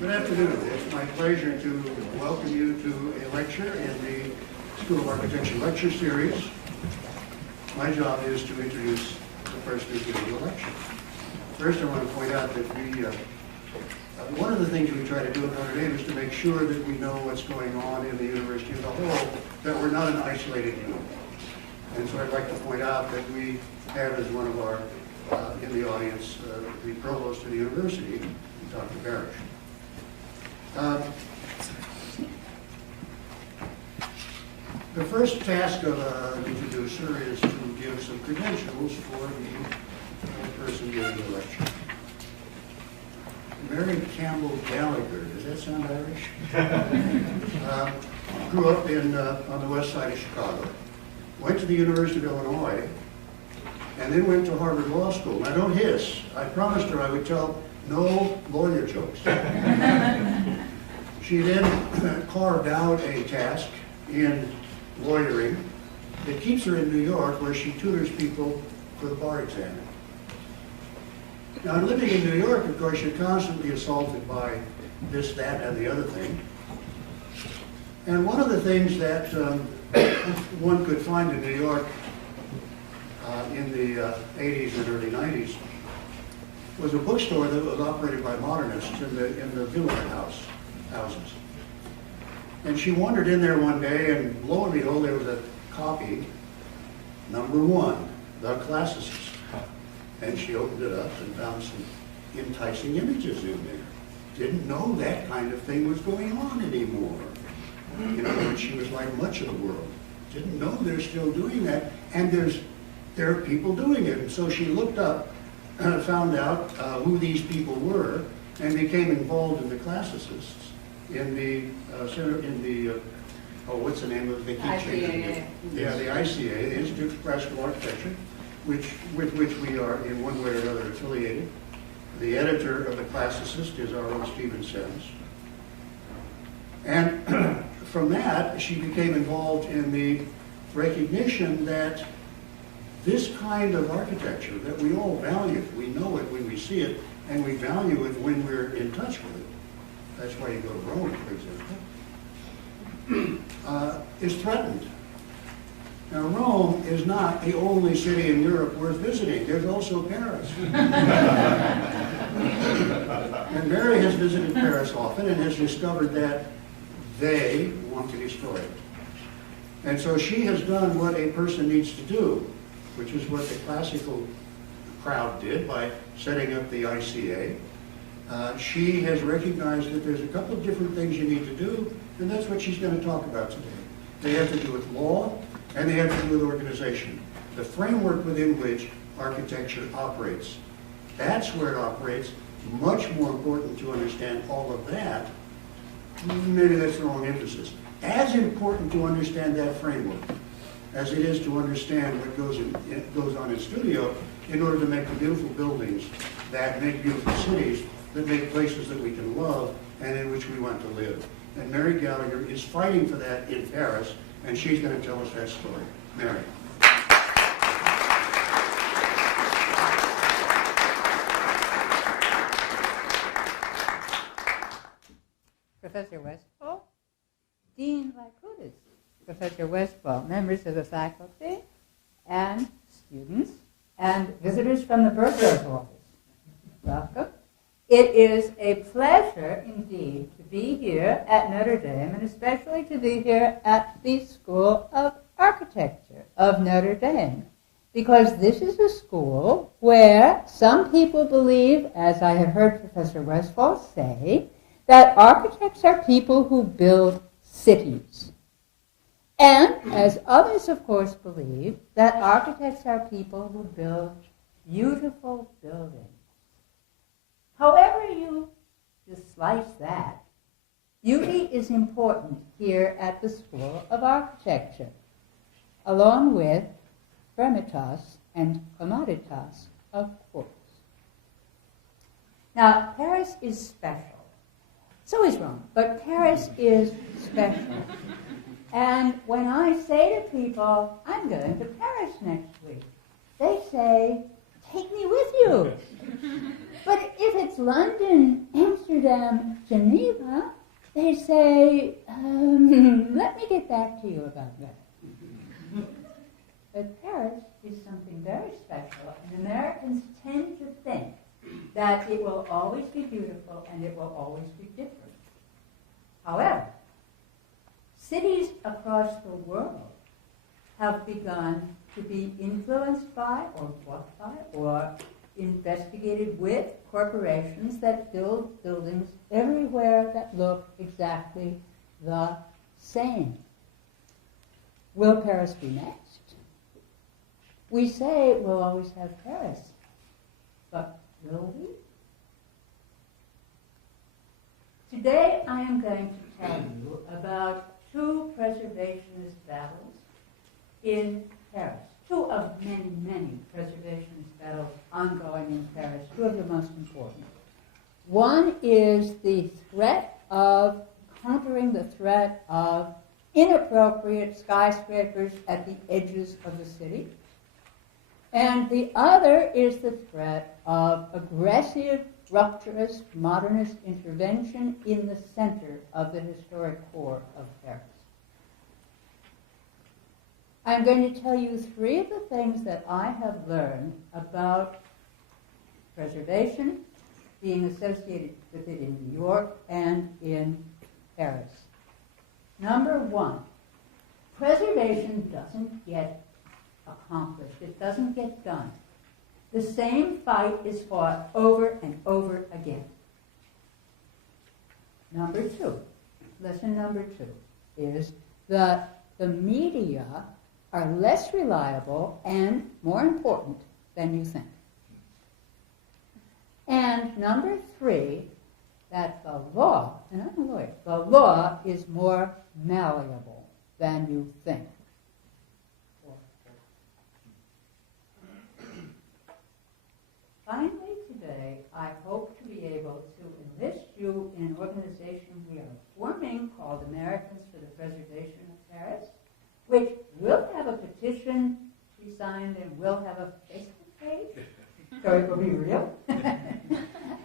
Good afternoon. It's my pleasure to welcome you to a lecture in the School of Architecture lecture series. My job is to introduce the first speaker to the lecture. First, I want to point out that one of the things we try to do at Notre Dame is to make sure that we know what's going on in the university as a whole, that we're not an isolated unit. And so I'd like to point out that we have as one of our, in the audience, the provost of the university, Dr. Parrish. The first task of an introducer is to give some credentials for the person giving the lecture. Mary Campbell Gallagher, does that sound Irish? Grew up on the west side of Chicago. Went to the University of Illinois, and then went to Harvard Law School. Now don't hiss. I promised her I would tell no lawyer jokes. She then carved out a task in lawyering that keeps her in New York, where she tutors people for the bar exam. Now, living in New York, of course, you're constantly assaulted by this, that, and the other thing. And one of the things that one could find in New York in the 80s and early 90s was a bookstore that was operated by modernists in the Villa houses. And she wandered in there one day, and lo and behold, there was a copy, number 1, The Classicists. And she opened it up and found some enticing images in there. Didn't know that kind of thing was going on anymore. You know, she was like much of the world. Didn't know they're still doing that, and there are people doing it. And so she looked up, found out who these people were, and became involved in the classicists in the what's the name of it? They keep changing it. Yeah, the ICA, the Institute for Classical Architecture, with which we are in one way or another affiliated. The editor of the Classicist is our own Stephen Sims. And from that, she became involved in the recognition that this kind of architecture that we all value, we know it when we see it, and we value it when we're in touch with it. That's why you go to Rome, for example, is threatened. Now, Rome is not the only city in Europe worth visiting. There's also Paris. And Mary has visited Paris often and has discovered that they want to destroy it. And so she has done what a person needs to do, which is what the classical crowd did by setting up the ICA. She has recognized that there's a couple of different things you need to do, and that's what she's going to talk about today. They have to do with law, and they have to do with organization. The framework within which architecture operates. That's where it operates. Much more important to understand all of that. Maybe that's the wrong emphasis. As important to understand that framework as it is to understand what goes on in studio in order to make the beautiful buildings that make beautiful cities, that make places that we can love and in which we want to live. And Mary Gallagher is fighting for that in Paris, and she's going to tell us that story. Mary. Professor Westphal, Dean Lykoudis, Professor Westphal, members of the faculty and students, and visitors from the Berkeley office. Welcome. It is a pleasure indeed to be here at Notre Dame, and especially to be here at the School of Architecture of Notre Dame, because this is a school where some people believe, as I have heard Professor Westphal say, that architects are people who build cities. And as others, of course, believe, that architects are people who build beautiful buildings. However you slice that, beauty is important here at the School of Architecture, along with firmitas and commoditas, of course. Now, Paris is special. So is Rome, but Paris is special. And when I say to people, I'm going to Paris next week, they say, take me with you. But if it's London, Amsterdam, Geneva, they say, let me get back to you about that. But Paris is something very special, and Americans tend to think that it will always be beautiful and it will always be different. However, cities across the world have begun to be influenced by or bought by or investigated with corporations that build buildings everywhere that look exactly the same. Will Paris be next? We say we'll always have Paris, but will we? Today I am going to tell you about two preservationist battles in Paris. Two of many, many preservationist battles ongoing in Paris, two of the most important. One is the threat of countering the threat of inappropriate skyscrapers at the edges of the city. And the other is the threat of aggressive, rupturous, modernist intervention in the center of the historic core of Paris. I'm going to tell you three of the things that I have learned about preservation, being associated with it in New York and in Paris. Number one, preservation doesn't get accomplished. It doesn't get done. The same fight is fought over and over again. Number two, lesson number two, is that the media are less reliable and more important than you think. And number three, that the law, and I'm a lawyer, the law is more malleable than you think. Finally, today, I hope to be able to enlist you in an organization we are forming called Americans for the Preservation of Paris, which will have a petition to be signed and will have a Facebook page, so it will be real.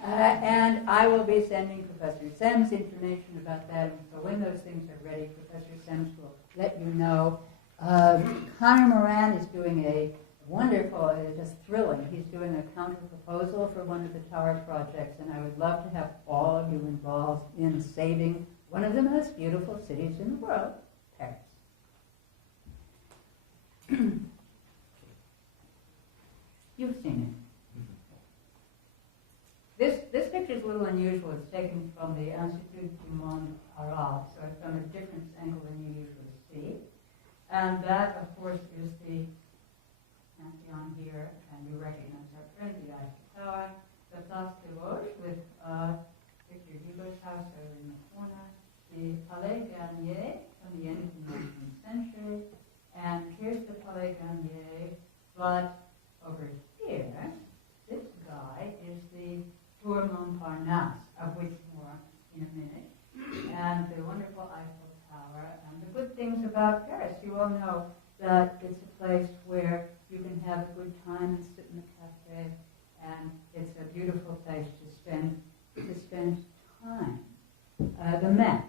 And I will be sending Professor Sem's information about that, and so when those things are ready, Professor Sems will let you know. Connor Moran is doing a wonderful, just thrilling, he's doing a counter-proposal for one of the tower projects, and I would love to have all of you involved in saving one of the most beautiful cities in the world, Paris. You've seen it. This picture is a little unusual. It's taken from the Institut du Monde Arabe, so it's from a different angle than you usually see. And that, of course, is the Pantheon here, and you recognize our friend, the Eiffel Tower, the Place de Roche with Victor Hugo's house over in the corner, the Palais Garnier from the end of the 19th century, and here's the Palais Garnier, but over here, this guy is the Tour Montparnasse, of which more in a minute, and the wonderful Eiffel Tower, and the good things about Paris. You all know that it's a place where you can have a good time and sit in a cafe, and it's a beautiful place to spend time. The map.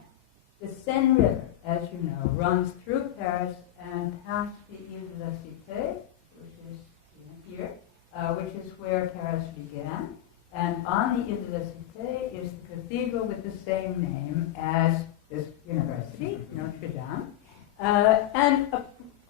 The Seine River, as you know, runs through Paris and past the Ile de la Cité, which is here, which is where Paris began. And on the Ile de la Cité is the cathedral with the same name as this university, Notre Dame.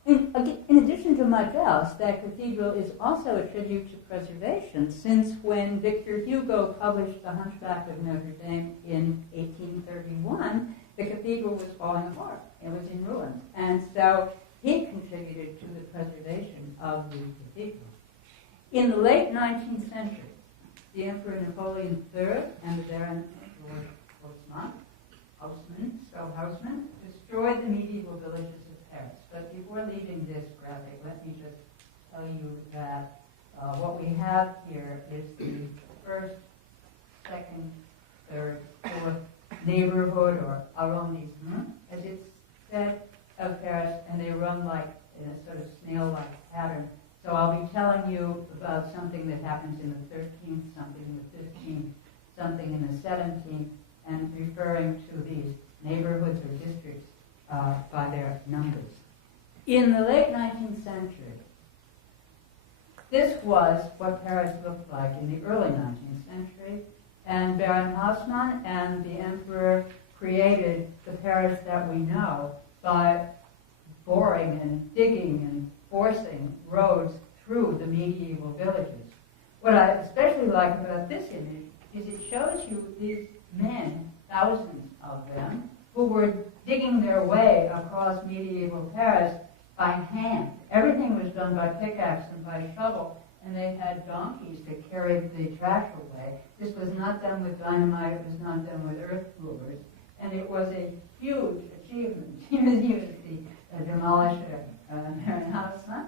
In addition to much else, that cathedral is also a tribute to preservation, since when Victor Hugo published The Hunchback of Notre Dame in 1831, the cathedral was falling apart. It was in ruins. And so he contributed to the preservation of the cathedral. In the late 19th century, the Emperor Napoleon III and the Baron Haussmann destroyed the medieval villages of Paris. But before leaving this graphic, let me just tell you that what we have here is the first, second, third, fourth neighborhood, or arrondissement, as it's said, of Paris, and they run like in a sort of snail-like pattern. So I'll be telling you about something that happens in the 13th, something in the 15th, something in the 17th, and referring to these neighborhoods or districts by their numbers. In the late 19th century, this was what Paris looked like in the early 19th century, and Baron Haussmann and the Emperor created the Paris that we know by boring and digging and forcing roads through the medieval villages. What I especially like about this image is it shows you these men, thousands of them, who were digging their way across medieval Paris by hand. Everything was done by pickaxe and by shovel, and they had donkeys that carried the trash away. This was not done with dynamite, it was not done with earth movers, and it was a huge achievement. He was the demolisher, Baron Haussmann.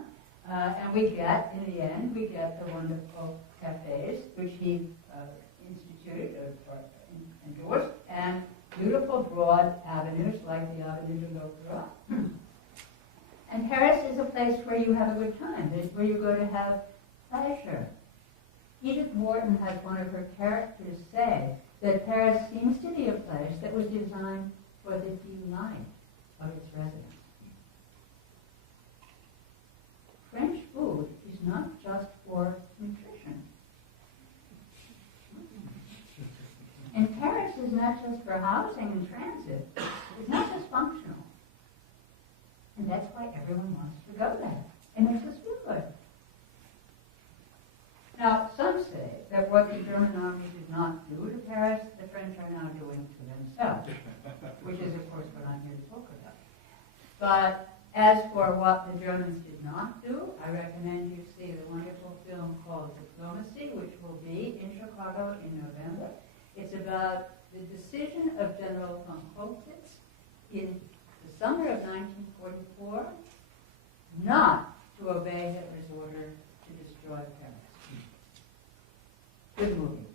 And we get, in the end, we get the wonderful cafes, which he instituted or endorsed, and beautiful broad avenues like the Avenue de l'Opéra. And Paris is a place where you have a good time. It's where you go to have pleasure. Edith Wharton has one of her characters say that Paris seems to be a place that was designed for the delight of its residents. French food is not just for nutrition. And Paris is not just for housing and transit. It's not just functional. And that's why everyone wants to go there. It makes us feel good. Now, some say that what the German army did not do to Paris, the French are now doing to themselves, which is, of course, what I'm here to talk about. But as for what the Germans did not do, I recommend you see the wonderful film called Diplomacy, which will be in Chicago in November. It's about the decision of General von Clowitz in the summer of 1944 not to obey Hitler's order to destroy Paris. Good movie.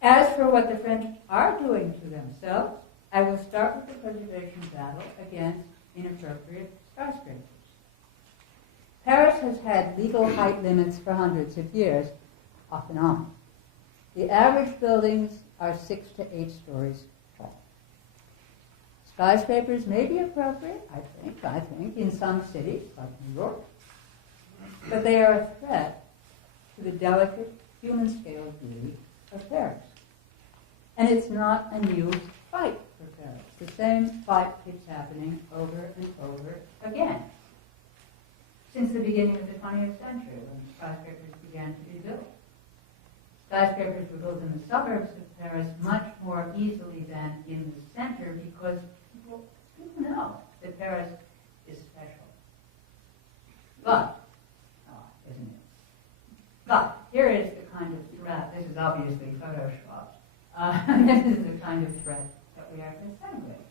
As for what the French are doing to themselves, I will start with the preservation battle against inappropriate skyscrapers. Paris has had legal height limits for hundreds of years, off and on. The average buildings are 6 to 8 stories tall. Skyscrapers may be appropriate, I think, in some cities, like New York, but they are a threat to the delicate human-scale beauty of Paris. And it's not a new fight for Paris. The same fight keeps happening over and over again since the beginning of the 20th century, when skyscrapers began to be built. Skyscrapers were built in the suburbs of Paris much more easily than in the center because people know that Paris is special. But, isn't it? But here is the kind of threat. This is obviously photoshopped. This is the kind of threat that we are concerned with.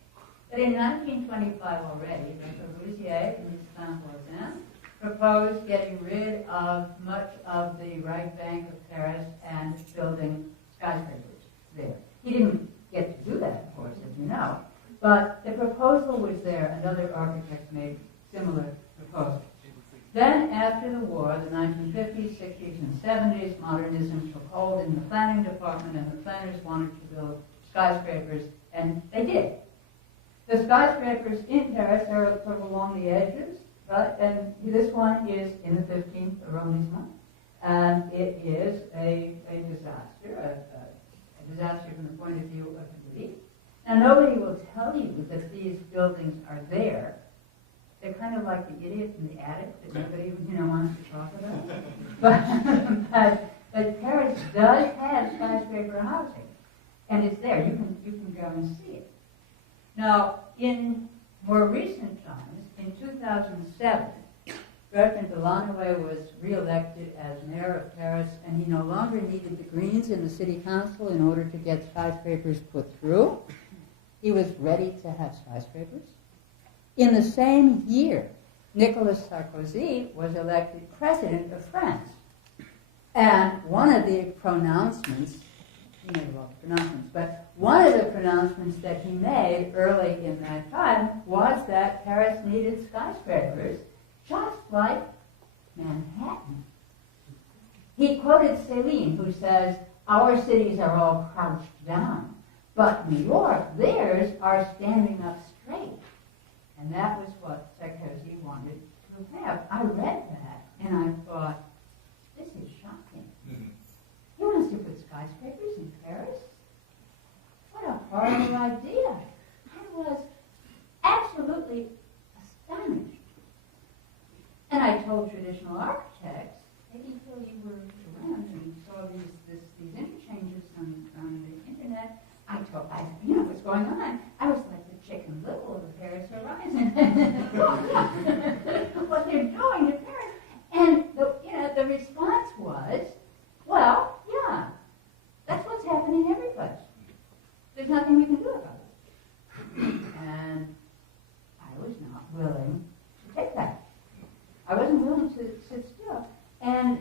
But in 1925 already, Le Corbusier in his Saint-Voisin proposed getting rid of much of the right bank of Paris and building skyscrapers there. He didn't get to do that, of course, as you know, but the proposal was there, and other architects made similar proposals. Then, after the war, the 1950s, 60s, and 70s, modernism took hold in the planning department, and the planners wanted to build skyscrapers, and they did. The skyscrapers in Paris are sort of along the edges, and this one is in the 15th arrondissement, and it is a disaster, a disaster from the point of view of beauty. Now, nobody will tell you that these buildings are there. They're kind of like the idiot in the attic that nobody wants to talk about. But Paris does have skyscraper housing, and it's there. You can go and see it. Now, in more recent times, in 2007, Bertrand Delanoë was re-elected as mayor of Paris, and he no longer needed the Greens in the city council in order to get skyscrapers put through. He was ready to have skyscrapers. In the same year, Nicolas Sarkozy was elected president of France. And one of the pronouncements, he made a lot of pronouncements, but one of the pronouncements that he made early in that time was that Paris needed skyscrapers, just like Manhattan. he quoted Céline, who says, our cities are all crouched down, but New York, theirs are standing up straight. And that was what Sarkozy wanted to have. I read that, and I thought, this is shocking. He wants to put skyscrapers in Paris? What a horrible idea. I was absolutely astonished. And I told traditional architects, maybe Phil, you were around and saw these interchanges on the internet. I what's going on. I was like the Chicken Little of the Paris Horizon. What they're doing to Paris. And the response was, well, yeah, that's what's happening every place. There's nothing we can do about it. And I was not willing to take that. I wasn't willing to sit still. And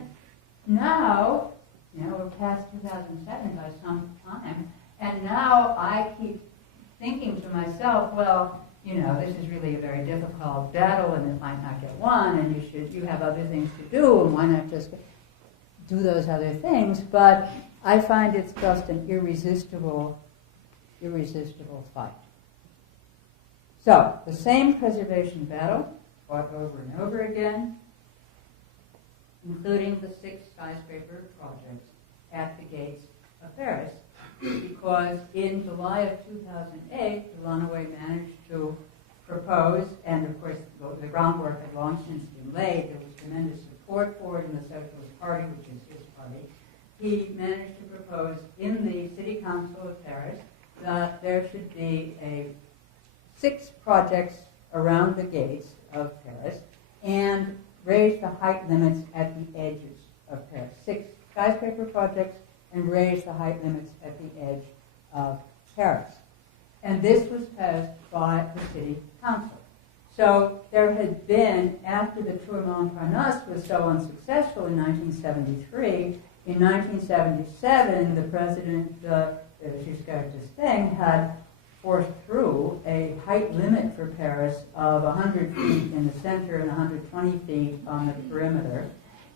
now, we're past 2007 by some time, and now I keep thinking to myself, well, this is really a very difficult battle, and it might not get won, and you have other things to do, and why not just do those other things? But I find it's just an irresistible fight. So, the same preservation battle, fought over and over again, including the 6 skyscraper projects at the gates of Paris, because in July of 2008, Delanoë managed to propose, and of course the groundwork had long since been laid, there was tremendous support for it in the Socialist Party, which is his party. He managed to propose in the City Council of Paris that there should be 6 projects around the gates of Paris and raise the height limits at the edges of Paris. 6 skyscraper projects and raise the height limits at the edge of Paris. And this was passed by the City Council. So there had been, after the Tour Montparnasse was so unsuccessful in 1973, in 1977 the President, Giscard d'Estaing, had forced through a height limit for Paris of 100 feet in the center and 120 feet on the perimeter.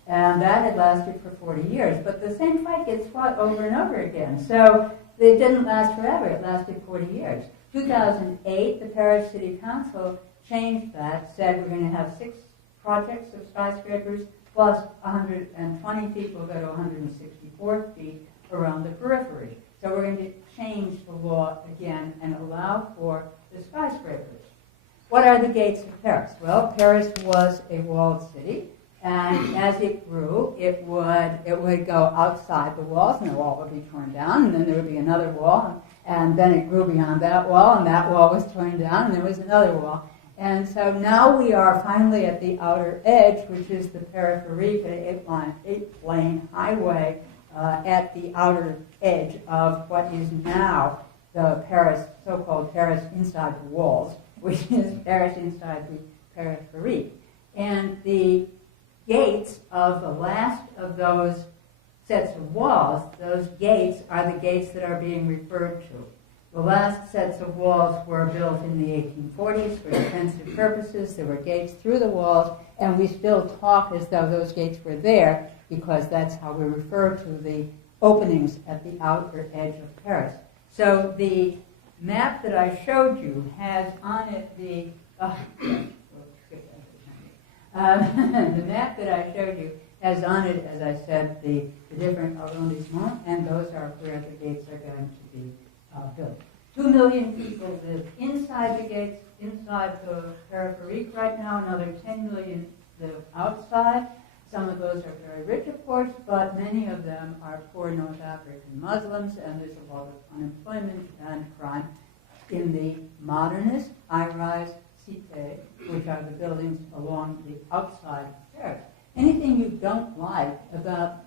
And that had lasted for 40 years. But the same fight gets fought over and over again. So it didn't last forever. It lasted 40 years. 2008, the Paris City Council changed that, said we're going to have 6 projects of skyscrapers plus 120 feet. We'll go to 164 feet around the periphery. So we're going to change the law again and allow for the skyscrapers. What are the gates of Paris? Well, Paris was a walled city. And as it grew, it would go outside the walls, and the wall would be torn down, and then there would be another wall, and then it grew beyond that wall, and that wall was torn down, and there was another wall. And so now we are finally at the outer edge, which is the periphery, the 8-lane highway at the outer edge of what is now the Paris, so-called Paris inside the walls, which is Paris inside the periphery. And the gates of the last of those sets of walls, those gates are the gates that are being referred to. The last sets of walls were built in the 1840s for defensive purposes. There were gates through the walls, and we still talk as though those gates were there because that's how we refer to the openings at the outer edge of Paris. So the map that I showed you has on it the the map that I showed you has on it, as I said, the different arrondissements, and those are where the gates are going to be built. 2 million people live inside the gates, inside the periphery right now. Another 10 million live outside. Some of those are very rich, of course, but many of them are poor North African Muslims, and there's a lot of unemployment and crime in the modernist high-rise cité, which are the buildings along the outside of Paris. Anything you don't like about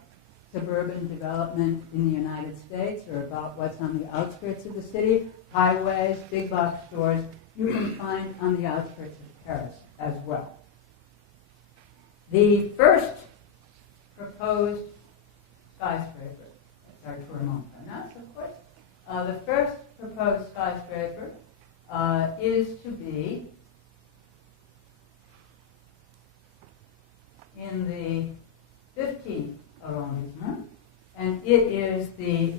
suburban development in the United States or about what's on the outskirts of the city, highways, big box stores, you can find on the outskirts of Paris as well. The first proposed skyscraper, that's our Tour Montparnasse, of course, the first proposed skyscraper is to be in the 15th arrondissement, and it is the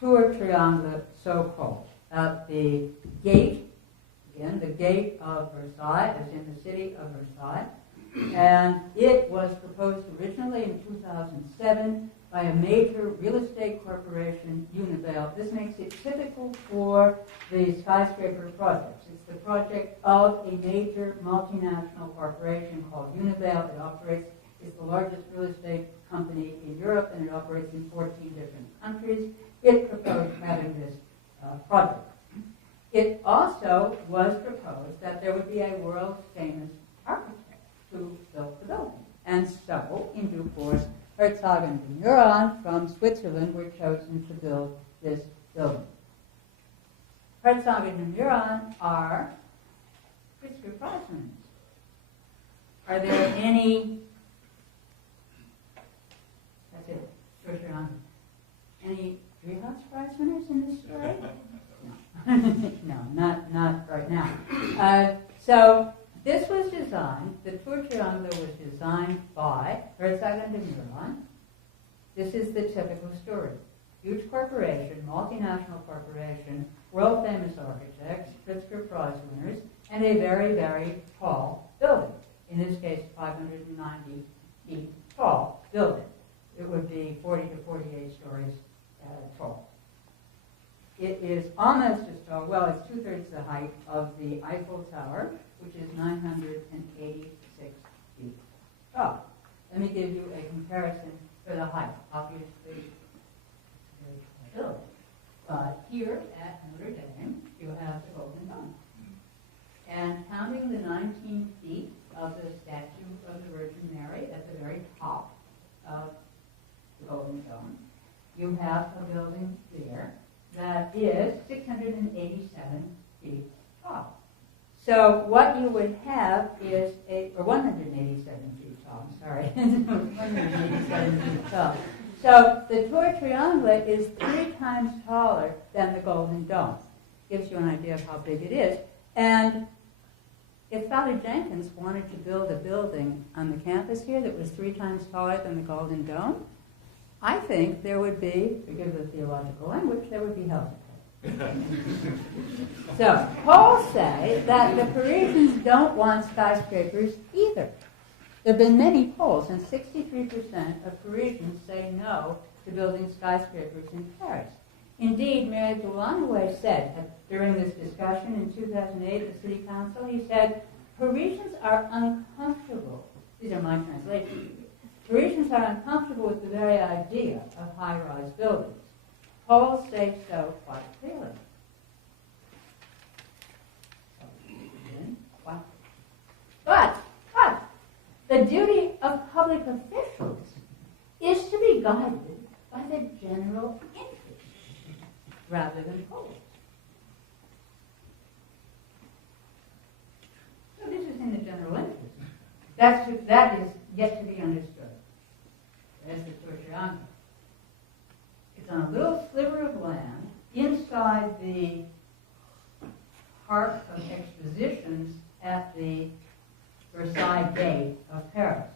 Tour Triangle, so-called. The gate, again, the gate of Versailles is in the city of Versailles, and it was proposed originally in 2007 by a major real estate corporation, Unibail. This makes it typical for the skyscraper projects. It's the project of a major multinational corporation called Unibail. It operates, it's the largest real estate company in Europe, and it operates in 14 different countries. It proposed having this project. It also was proposed that there would be a world-famous architect who built the building. And so, in due course, Herzog and de Meuron from Switzerland were chosen to build this building. Herzog and de Meuron are Pritzker Prize winners. Are there any, that's it, sure, any Treehouse Prize winners in this story? No, not right now. So this was designed, the Tour Triangle was designed by Herzog and de Meuron. This is the typical story. Huge corporation, multinational corporation, world-famous architects, Pritzker Prize winners, and a very, very tall building. In this case, 590 feet tall building. It would be 40 to 48 stories tall. It is almost as tall, well, it's two-thirds the height of the Eiffel Tower, which is 986 feet tall. Let me give you a comparison for the height. Obviously, very tall building. But here at Notre Dame, you have the Golden Dome. And counting the 19 feet of the statue of the Virgin Mary at the very top of the Golden Dome, you have a building there that is 687 feet tall. So what you would have is or 187 feet tall, I'm sorry, 187 feet tall. So the Tour Triangle is 3 times taller than the Golden Dome. Gives you an idea of how big it is. And if Father Jenkins wanted to build a building on the campus here that was 3 times taller than the Golden Dome, I think there would be, forgive the theological language, there would be hell. So, polls say that the Parisians don't want skyscrapers either. There have been many polls, and 63% of Parisians say no to building skyscrapers in Paris. Indeed, Mayor Delannoy said during this discussion in 2008 at the City Council, he said, Parisians are uncomfortable, these are my translations, Parisians are uncomfortable with the very idea of high-rise buildings. Polls say so quite clearly. But the duty of public officials is to be guided by the general interest rather than polls. So this is in the general interest. That is yet to be understood. There's the Tour Triangle. It's on a little sliver of land inside the Park of Expositions at the Versailles Gate of Paris.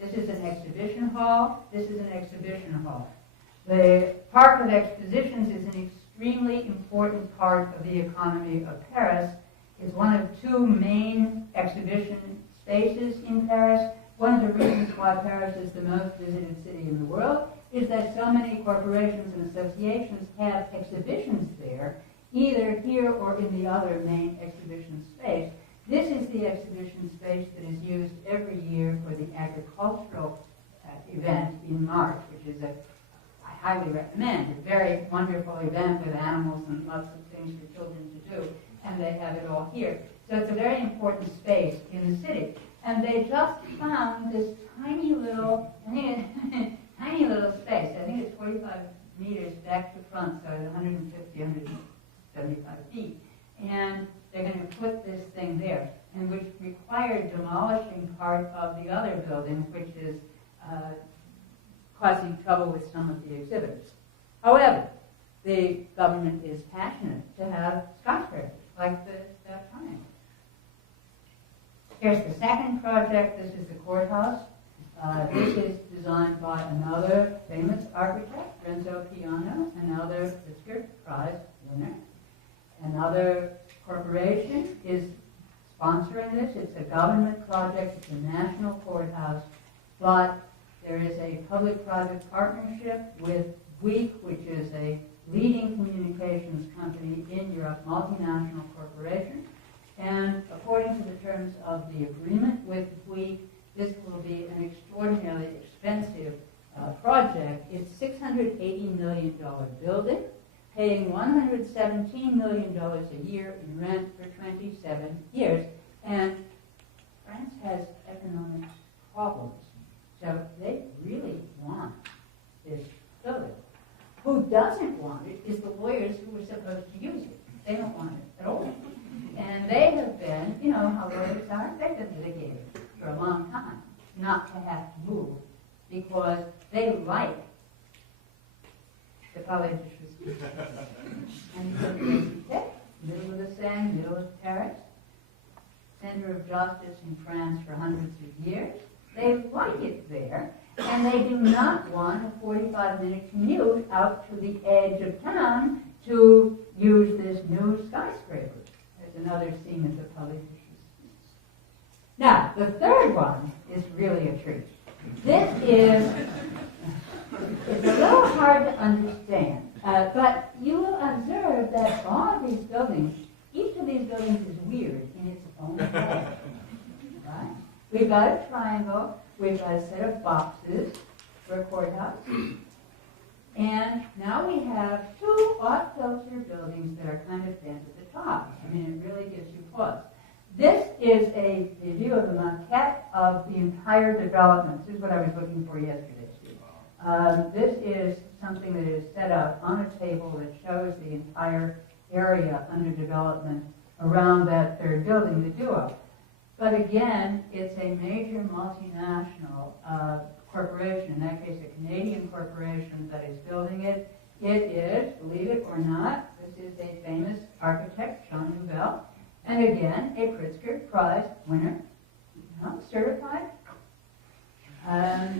This is an exhibition hall. This is an exhibition hall. The Park of Expositions is an extremely important part of the economy of Paris. It's one of 2 main exhibition spaces in Paris. One of the reasons why Paris is the most visited city in the world is that so many corporations and associations have exhibitions there, either here or in the other main exhibition space. This is the exhibition space that is used every year for the agricultural event in March, which is I highly recommend, a very wonderful event with animals and lots of things for children to do, and they have it all here. So it's a very important space in the city. And they just found this tiny little, tiny little space. I think it's 45 meters back to front, so 150, 175 feet. And they're going to put this thing there, and which required demolishing part of the other building, which is causing trouble with some of the exhibitors. However, the government is passionate to have skyscrapers like that triangle. Here's the second project. This is the Courthouse. This is designed by another famous architect, Renzo Piano, another Pritzker Prize winner. Another corporation is sponsoring this. It's a government project. It's a national courthouse. But there is a public-private partnership with Bouygues, which is a leading communications company in Europe, multinational corporation. And according to the terms of the agreement with Bouygues, this will be an extraordinarily expensive project. It's $680 million building, paying $117 million a year in rent for 27 years. And France has economic problems, so they really want this building. Who doesn't want it is the lawyers who were supposed to use it. They don't want it at all. And they have been, you know how lawyers are, they've been litigating for a long time not to have to move because they like the Palais de Justice. And so middle of the Seine, middle of Paris, center of justice in France for hundreds of years. They like it there, and they do not want a 45-minute commute out to the edge of town to use this new skyscraper. There's another scene at the Palais de Justice. Now, the third one is really a treat. This is it's a little hard to understand, but you will observe that all of these buildings, each of these buildings is weird in its own way. Right? We've got a triangle, we've got a set of boxes for a courthouse, and now we have two off-kilter buildings that are kind of bent at the top. I mean, it really gives you pause. This is a view of the maquette of the entire development. This is what I was looking for yesterday. This is something that is set up on a table that shows the entire area under development around that third building, the Duo. But again, it's a major multinational corporation, in that case a Canadian corporation that is building it. It is, believe it or not, this is a famous architect, Jean Nouvel, and again, a Pritzker Prize winner, certified,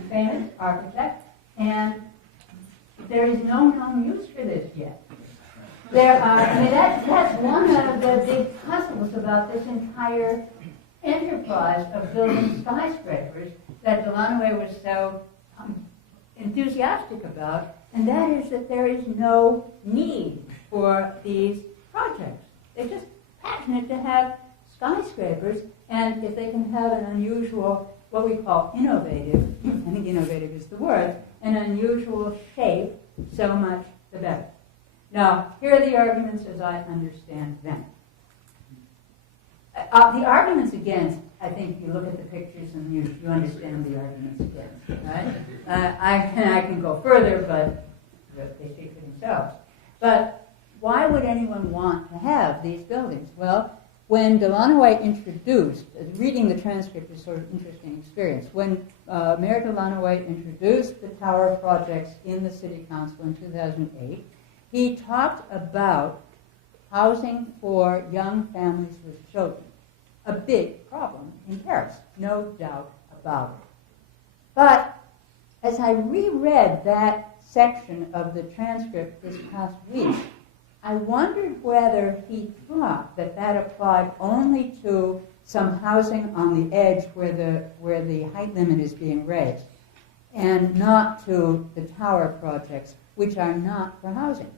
famous architect, and there is no known use for this yet. There are, I mean, that's one of the big puzzles about this entire enterprise of building skyscrapers that Delanoë was so enthusiastic about, and that is that there is no need for these projects. They're just passionate to have skyscrapers, and if they can have an unusual, what we call innovative, I think innovative is the word, an unusual shape, so much the better. Now, here are the arguments as I understand them. The arguments against, I think you look at the pictures and you understand the arguments against, right? I can go further, but they speak for themselves. But why would anyone want to have these buildings? Well, when Delanoë introduced, reading the transcript is sort of an interesting experience. When Mayor Delanoë introduced the tower projects in the city council in 2008, he talked about housing for young families with children. A big problem in Paris, no doubt about it. But as I reread that section of the transcript this past week, I wondered whether he thought that that applied only to some housing on the edge where the height limit is being raised, and not to the tower projects, which are not for housing.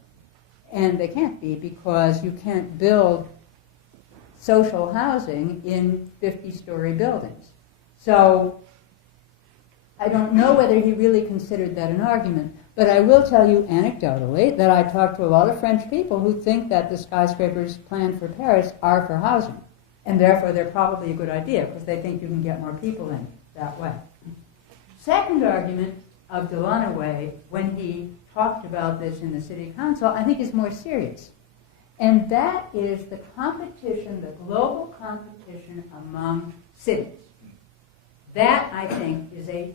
And they can't be because you can't build social housing in 50-story buildings. So I don't know whether he really considered that an argument, but I will tell you anecdotally that I talked to a lot of French people who think that the skyscrapers planned for Paris are for housing, and therefore they're probably a good idea because they think you can get more people in that way. Second argument of Delanoë, when he talked about this in the city council, I think is more serious. And that is the competition, the global competition among cities. That, I think, is a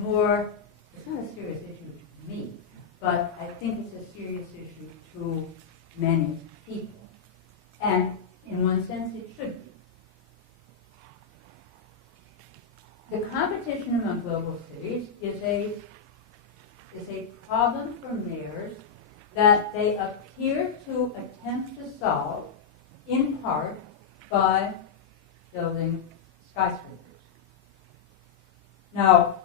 more, it's not a serious issue to me, but I think it's a serious issue to many people. And in one sense, it should be. The competition competition among global cities is a problem for mayors that they appear to attempt to solve in part by building skyscrapers. Now,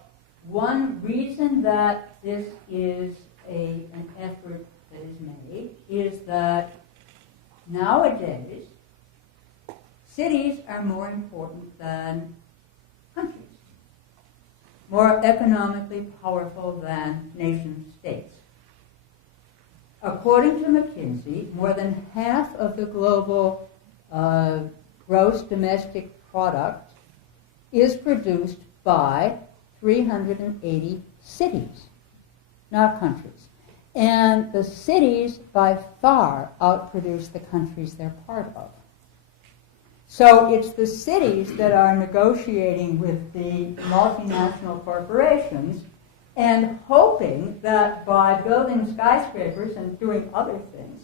one reason that this is an effort that is made is that nowadays cities are more important than countries, more economically powerful than nation states. According to McKinsey, more than half of the global gross domestic product is produced by 380 cities, not countries. And the cities by far outproduce the countries they're part of. So it's the cities that are negotiating with the multinational corporations and hoping that by building skyscrapers and doing other things,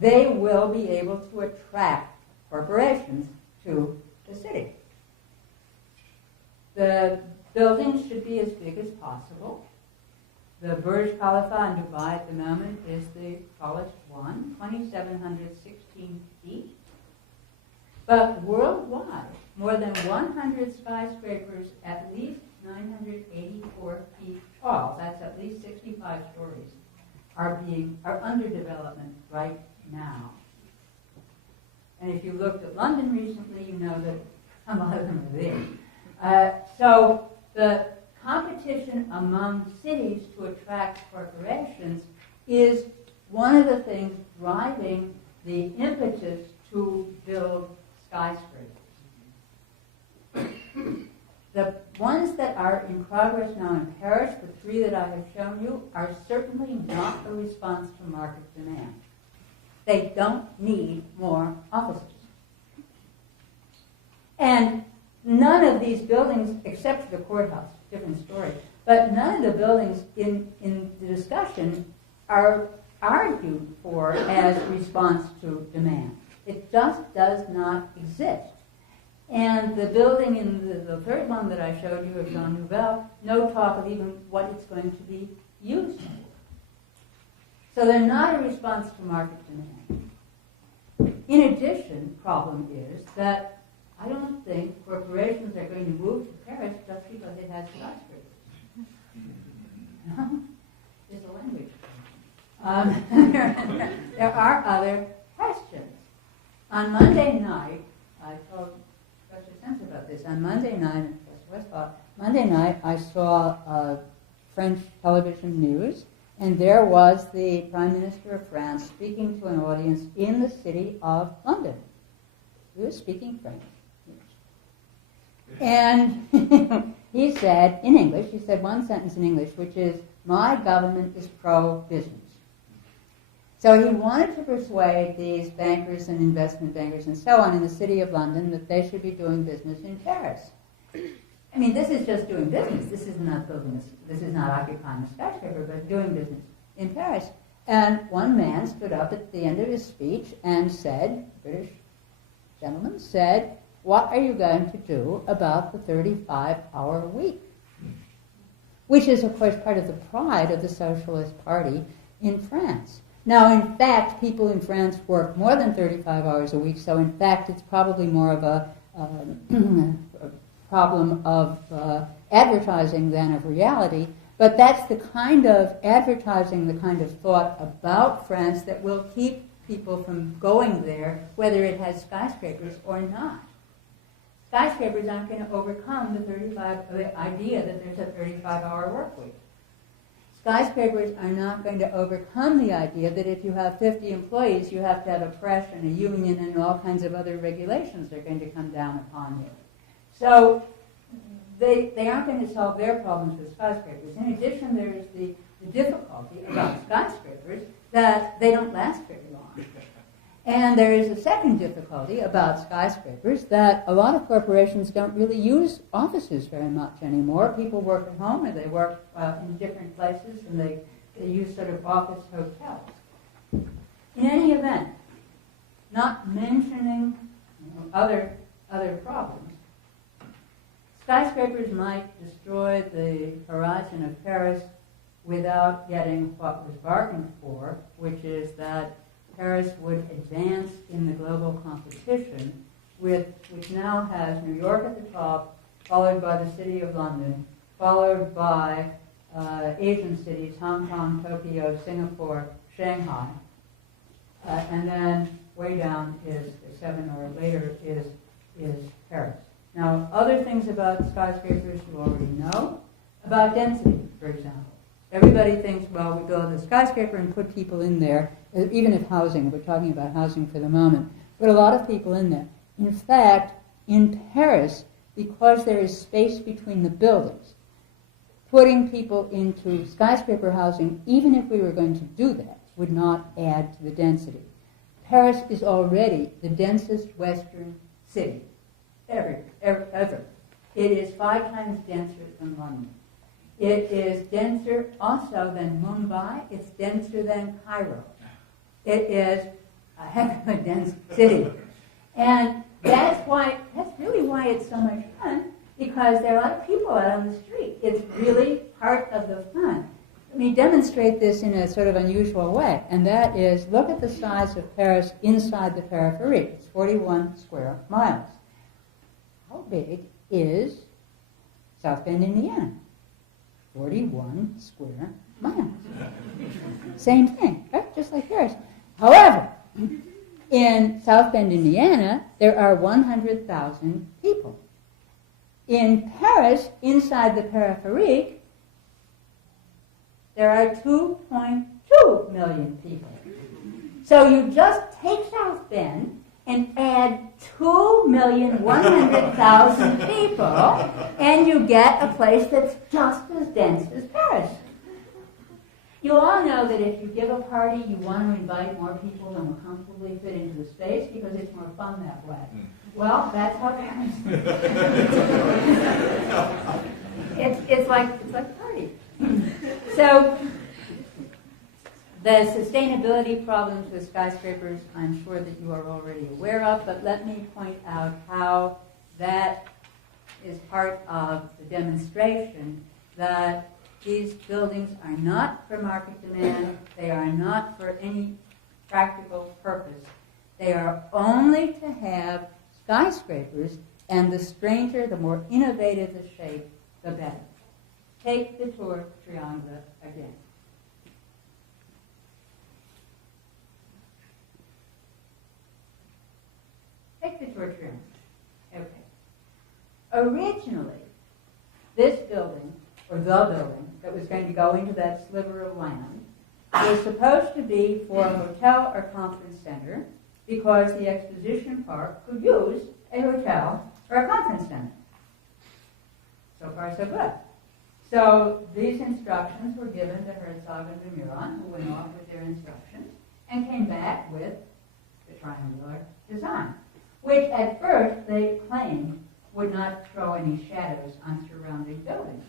they will be able to attract corporations to the city. The buildings should be as big as possible. The Burj Khalifa in Dubai at the moment is the tallest one, 2,716 feet. But worldwide, more than 100 skyscrapers at least 984 feet tall, that's at least 65 stories, are under development right now. And if you looked at London recently, you know that a lot of them are there. So the competition among cities to attract corporations is one of the things driving the impetus to build skyscrapers. The ones that are in progress now in Paris, the three that I have shown you, are certainly not a response to market demand. They don't need more offices. And none of these buildings, except for the courthouse, different story, but none of the buildings in the discussion are argued for as response to demand. It just does not exist. And the building in the third one that I showed you of Jean Nouvel, no talk of even what it's going to be used for. So they're not a response to market demand. In addition, problem is that I don't think corporations are going to move to Paris just because it has skyscrapers. It's a language. There are other questions. On Monday night, I told Professor Sense about this. On Monday night, Monday night, I saw French television news, and there was the Prime Minister of France speaking to an audience in the city of London. He was speaking French. And he said, in English, he said one sentence in English, which is, "My government is pro-business." So he wanted to persuade these bankers and investment bankers and so on in the city of London that they should be doing business in Paris. I mean, this is just doing business. This is not occupying a skyscraper, but doing business in Paris. And one man stood up at the end of his speech and said, British gentleman said, "What are you going to do about the 35-hour week?" Which is, of course, part of the pride of the Socialist Party in France. Now, in fact, people in France work more than 35 hours a week, so in fact, it's probably more of a problem of advertising than of reality. But that's the kind of advertising, the kind of thought about France that will keep people from going there, whether it has skyscrapers or not. Skyscrapers aren't going to overcome the idea that there's a 35-hour work week. Skyscrapers are not going to overcome the idea that if you have 50 employees, you have to have a press and a union and all kinds of other regulations that are going to come down upon you. So they aren't going to solve their problems with skyscrapers. In addition, there is the difficulty about skyscrapers that they don't last very long. And there is a second difficulty about skyscrapers that a lot of corporations don't really use offices very much anymore. People work at home, or they work in different places, and they use sort of office hotels. In any event, not mentioning other problems, skyscrapers might destroy the horizon of Paris without getting what was bargained for, which is that Paris would advance in the global competition, which now has New York at the top, followed by the City of London, followed by Asian cities, Hong Kong, Tokyo, Singapore, Shanghai, and then way down is 7 or later is Paris. Now, other things about skyscrapers you already know. About density, for example. Everybody thinks, well, we build a skyscraper and put people in there, even if housing, we're talking about housing for the moment, put a lot of people in there. In fact, in Paris, because there is space between the buildings, putting people into skyscraper housing, even if we were going to do that, would not add to the density. Paris is already the densest Western city ever. It is 5 times denser than London. It is denser also than Mumbai. It's denser than Cairo. It is a heck of a dense city. And that's really why it's so much fun, because there are a lot of people out on the street. It's really part of the fun. Let me demonstrate this in a sort of unusual way, and that is, look at the size of Paris inside the periphery. It's 41 square miles. How big is South Bend, Indiana? 41 square miles. Same thing, right? Just like Paris. However, in South Bend, Indiana, there are 100,000 people. In Paris, inside the periphery, there are 2.2 million people. So you just take South Bend and add 2,100,000 people, and you get a place that's just as dense as Paris. You all know that if you give a party, you want to invite more people than will comfortably fit into the space because it's more fun that way. Well, that's how Paris it's like a party. So the sustainability problems with skyscrapers, I'm sure that you are already aware of, but let me point out how that is part of the demonstration that these buildings are not for market demand, they are not for any practical purpose. They are only to have skyscrapers, and the stranger, the more innovative the shape, the better. Take the Tour Triangle again. Take the Tour Triangle. Okay. Originally, this building, or the building, that was going to go into that sliver of land, was supposed to be for a hotel or conference center because the exposition park could use a hotel or a conference center. So far, so good. So these instructions were given to Herzog and de Meuron, who went off with their instructions, and came back with the triangular design, which at first they claimed would not throw any shadows on surrounding buildings.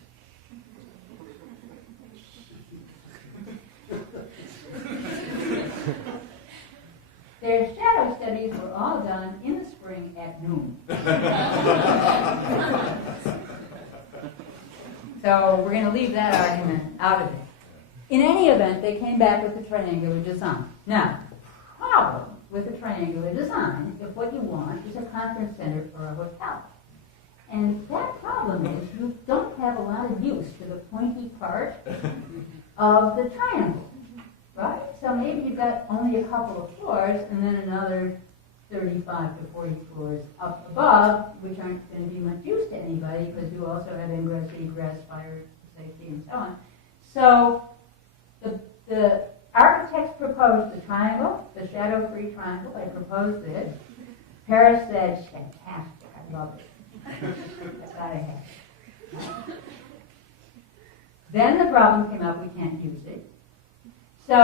Their shadow studies were all done in the spring at noon. So we're going to leave that argument out of it. In any event, they came back with the triangular design. Now, the problem with the triangular design is what you want is a conference center or a hotel. And that problem is you don't have a lot of use for the pointy part of the triangle. Right? So maybe you've got only a couple of floors and then another 35 to 40 floors up above, which aren't going to be much use to anybody because you also have ingress, egress, fire safety, and so on. So the architects proposed the triangle, the shadow-free triangle. They proposed this. Paris said, fantastic, I love it. That's what I have. Then the problem came up, we can't use it. So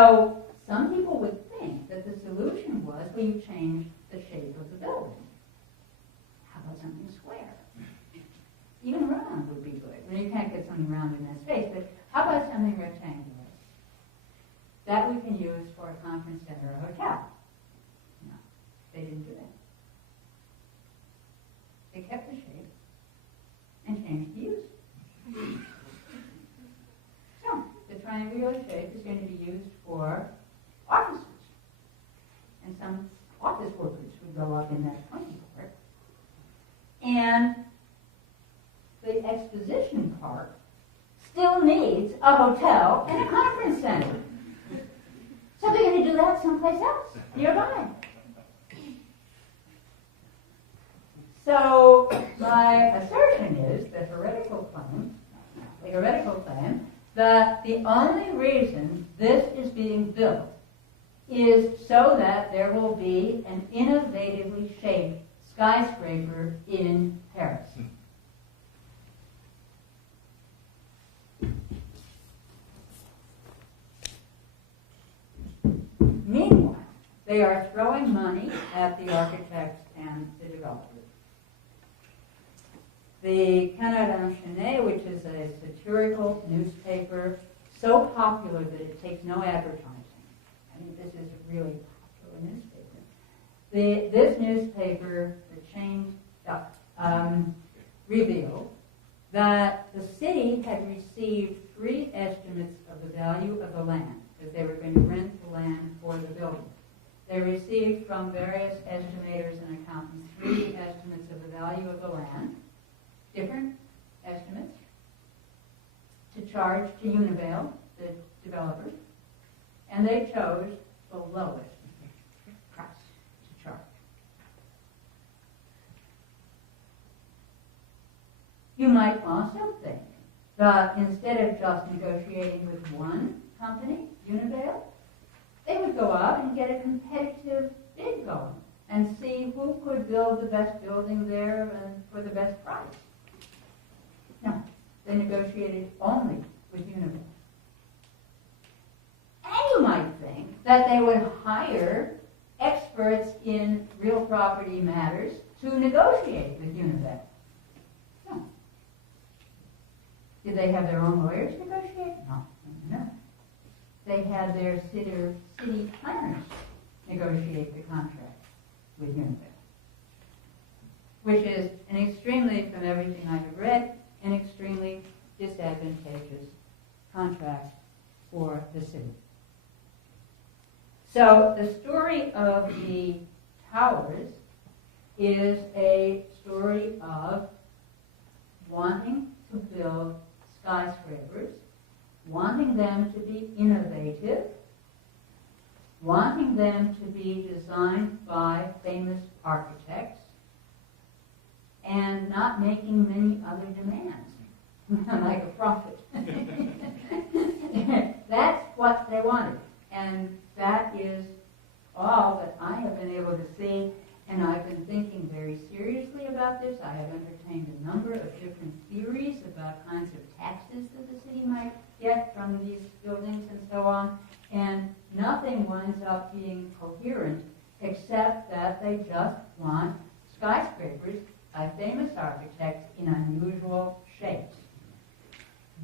some people would think that the solution was, well, you change the shape of the building. How about something square? Even round would be good. Well, you can't get something round in that space, but how about something rectangular? That we can use for a conference center or a hotel. No, they didn't do that. They kept the shape and changed go up in that funny part. And the exposition part still needs a hotel and a conference center. So they're going to do that someplace else, nearby. So my assertion is the heretical claim that the only reason this is being built is so that there will be an innovatively shaped skyscraper in Paris. Meanwhile, they are throwing money at the architects and the developers. The Canard Enchaîné, which is a satirical newspaper, so popular that it takes no advertising. I mean, this is a really popular newspaper. This newspaper, the chain, revealed that the city had received 3 estimates of the value of the land, that they were going to rent the land for the building. They received from various estimators and accountants 3 estimates of the value of the land, different estimates, to charge to Univale, the developer, and they chose the lowest price to charge. You might also think that instead of just negotiating with one company, Univale, they would go out and get a competitive bid going and see who could build the best building there and for the best price. No, they negotiated only with Univale. And you might think that they would hire experts in real property matters to negotiate with Univale. No. Did they have their own lawyers negotiate? No. They had their city planners negotiate the contract with Univale, which is an extremely, from everything I have read, an extremely disadvantageous contract for the city. So the story of the towers is a story of wanting to build skyscrapers, wanting them to be innovative, wanting them to be designed by famous architects, and not making many other demands, like a prophet. That's what they wanted. And that is all that I have been able to see, and I've been thinking very seriously about this. I have entertained a number of different theories about kinds of taxes that the city might get from these buildings and so on, and nothing winds up being coherent except that they just want skyscrapers by famous architects in unusual shapes.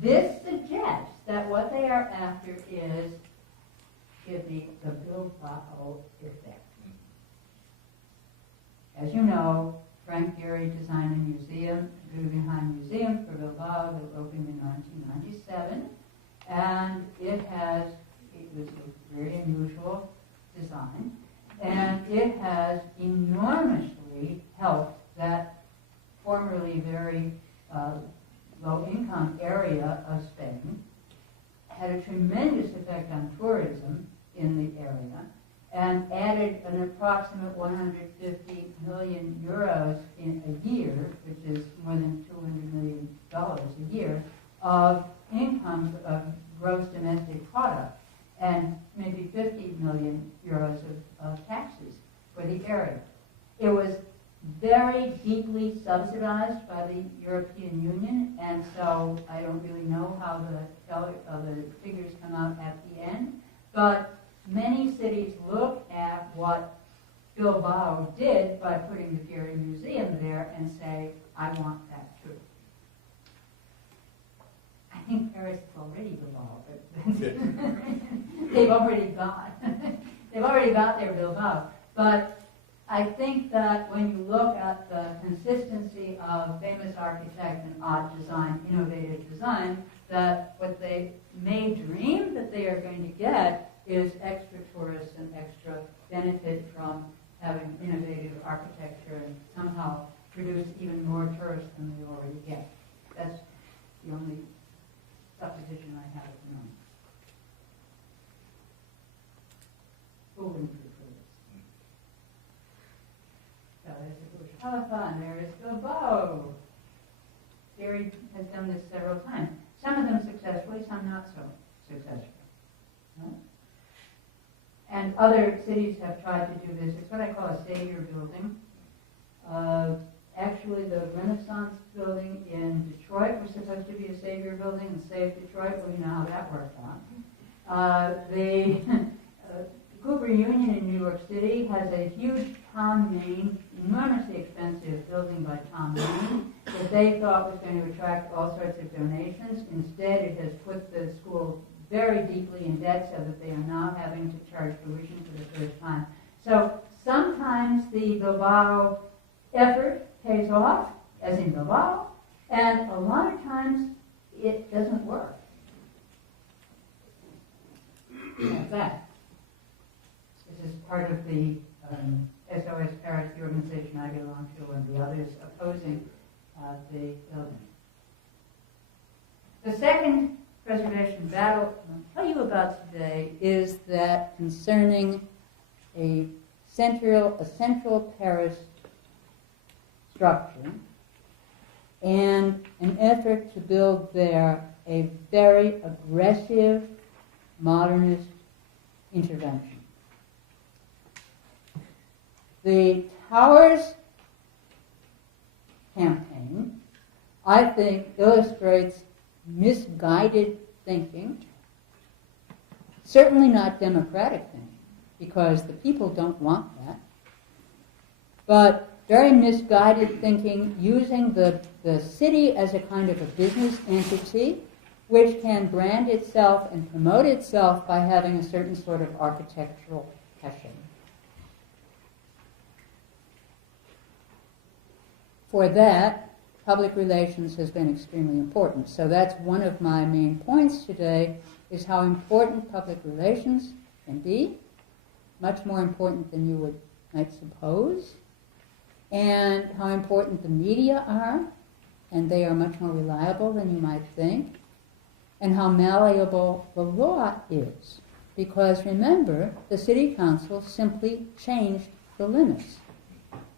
This suggests that what they are after is the Bilbao effect. As you know, Frank Gehry designed a museum, the Guggenheim Museum for Bilbao that opened in 1997, and it was a very unusual design, and it has enormously helped that formerly very low-income area of Spain, had a tremendous effect on tourism in the area, and added an approximate 150 million euros in a year, which is more than $200 million a year, of income of gross domestic product, and maybe 50 million euros of taxes for the area. It was very deeply subsidized by the European Union, and so I don't really know how the figures come out at the end, but many cities look at what Bilbao did by putting the Gehry Museum there and say, I want that too. I think Paris is already Bilbao, but they've already got their Bilbao. But I think that when you look at the consistency of famous architect and odd design, innovative design, that what they may dream that they are going to get is extra tourists and extra benefit from having innovative architecture and somehow produce even more tourists than we already get. That's the only supposition I have at the moment. Fooling for this. So there's the Burj Khalifa and there is Bilbao. Gehry has done this several times. Some of them successfully, some not so successfully. No? And other cities have tried to do this. It's what I call a savior building. Actually, the Renaissance building in Detroit was supposed to be a savior building and save Detroit. Well, you know how that worked out. The Cooper Union in New York City has a huge Tom Maine, enormously expensive building by Tom Maine that they thought was going to attract all sorts of donations. Instead, it has put the school very deeply in debt so that they are now having to charge tuition for the first time. So sometimes the Bilbao effort pays off, as in Bilbao, and a lot of times it doesn't work. Like that. This is part of the SOS Paris, the organization I belong to, and the others opposing the building. The second preservation battle I'll tell you about today is that concerning a central Paris structure and an effort to build there a very aggressive modernist intervention. The Towers campaign, I think, illustrates misguided thinking, certainly not democratic thinking, because the people don't want that, but very misguided thinking using the city as a kind of a business entity which can brand itself and promote itself by having a certain sort of architectural cachet. For that, public relations has been extremely important. So that's one of my main points today, is how important public relations can be, much more important than you might suppose, and how important the media are, and they are much more reliable than you might think, and how malleable the law is. Because remember, the city council simply changed the limits.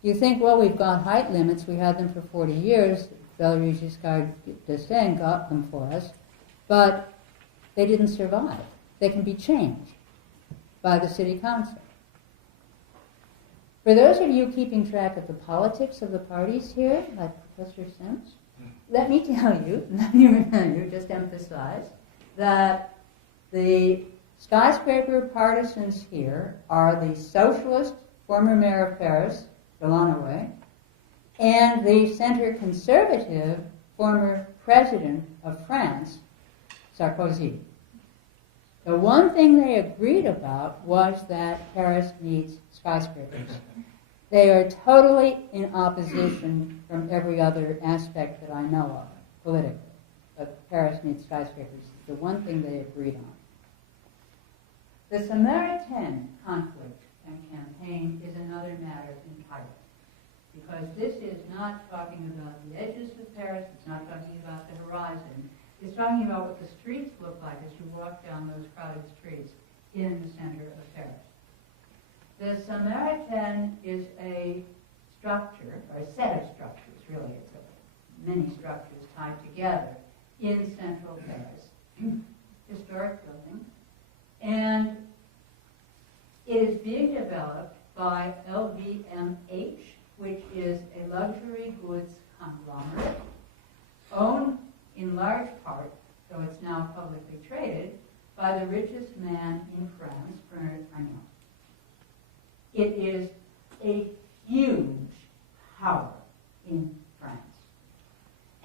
You think, well, we've got height limits, we had them for 40 years, Valéry Giscard d'Estaing got them for us, but they didn't survive. They can be changed by the city council. For those of you keeping track of the politics of the parties here, like Professor Sims, let me remind you, just emphasize, that the skyscraper partisans here are the socialist former mayor of Paris, Gallagher, and the center conservative former president of France, Sarkozy. The one thing they agreed about was that Paris needs skyscrapers. They are totally in opposition from every other aspect that I know of, politically. But Paris needs skyscrapers is the one thing they agreed on. The Samaritan conflict and campaign is another matter entirely. Because this is not talking about the edges of Paris, it's not talking about the horizon, it's talking about what the streets look like as you walk down those crowded streets in the center of Paris. The Samaritan is a structure, or a set of structures, really. It's many structures tied together in central Paris. Historic building. And it is being developed by LVMH, which is a luxury goods conglomerate, owned in large part, though it's now publicly traded, by the richest man in France, Bernard Arnault. It is a huge power in France.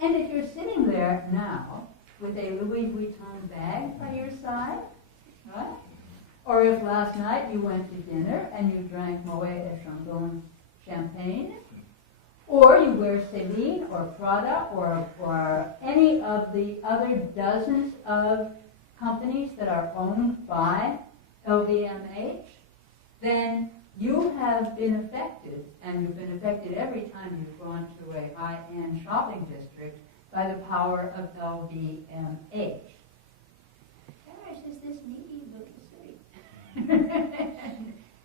And if you're sitting there now with a Louis Vuitton bag by your side, right? Or if last night you went to dinner and you drank Moet et Chandon champagne, or you wear Celine or Prada or any of the other dozens of companies that are owned by LVMH, then you have been affected, and you've been affected every time you've gone to a high-end shopping district, by the power of LVMH. Paris is this needy little city.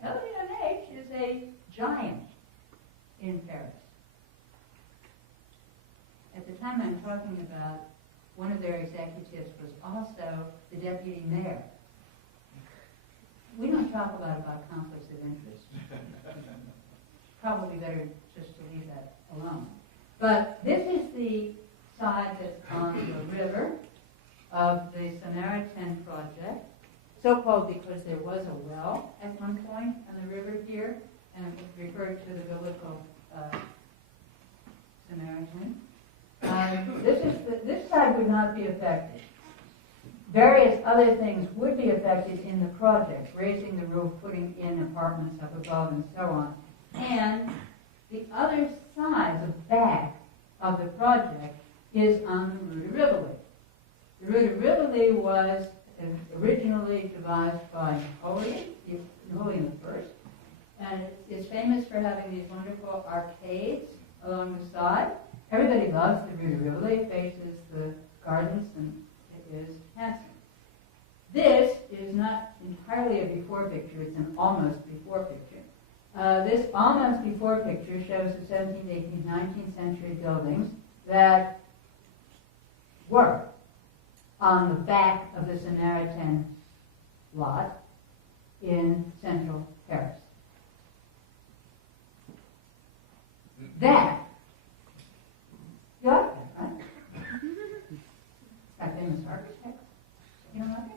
LVMH is a giant in Paris. At the time I'm talking about, one of their executives was also the deputy mayor. We don't talk a lot about conflicts of interest. Probably better just to leave that alone. But this is the side that's on the river of the Samaritan project, so-called because there was a well at one point on the river here, and it was referred to the biblical Samaritan. This side would not be affected. Various other things would be affected in the project, raising the roof, putting in apartments up above, and so on. And the other side, the back of the project, is on the Rue de Rivoli. The Rue de Rivoli was originally devised by Napoleon I, and it's famous for having these wonderful arcades along the side. Everybody loves the Rue de Rivoli. It faces the gardens, and it is handsome. This is not entirely a before picture, it's an almost before picture. This almost before picture shows the 17th, 18th, 19th century buildings that were on the back of the Samaritan lot in central Paris. That, you like that, right? Got famous architects. You know what?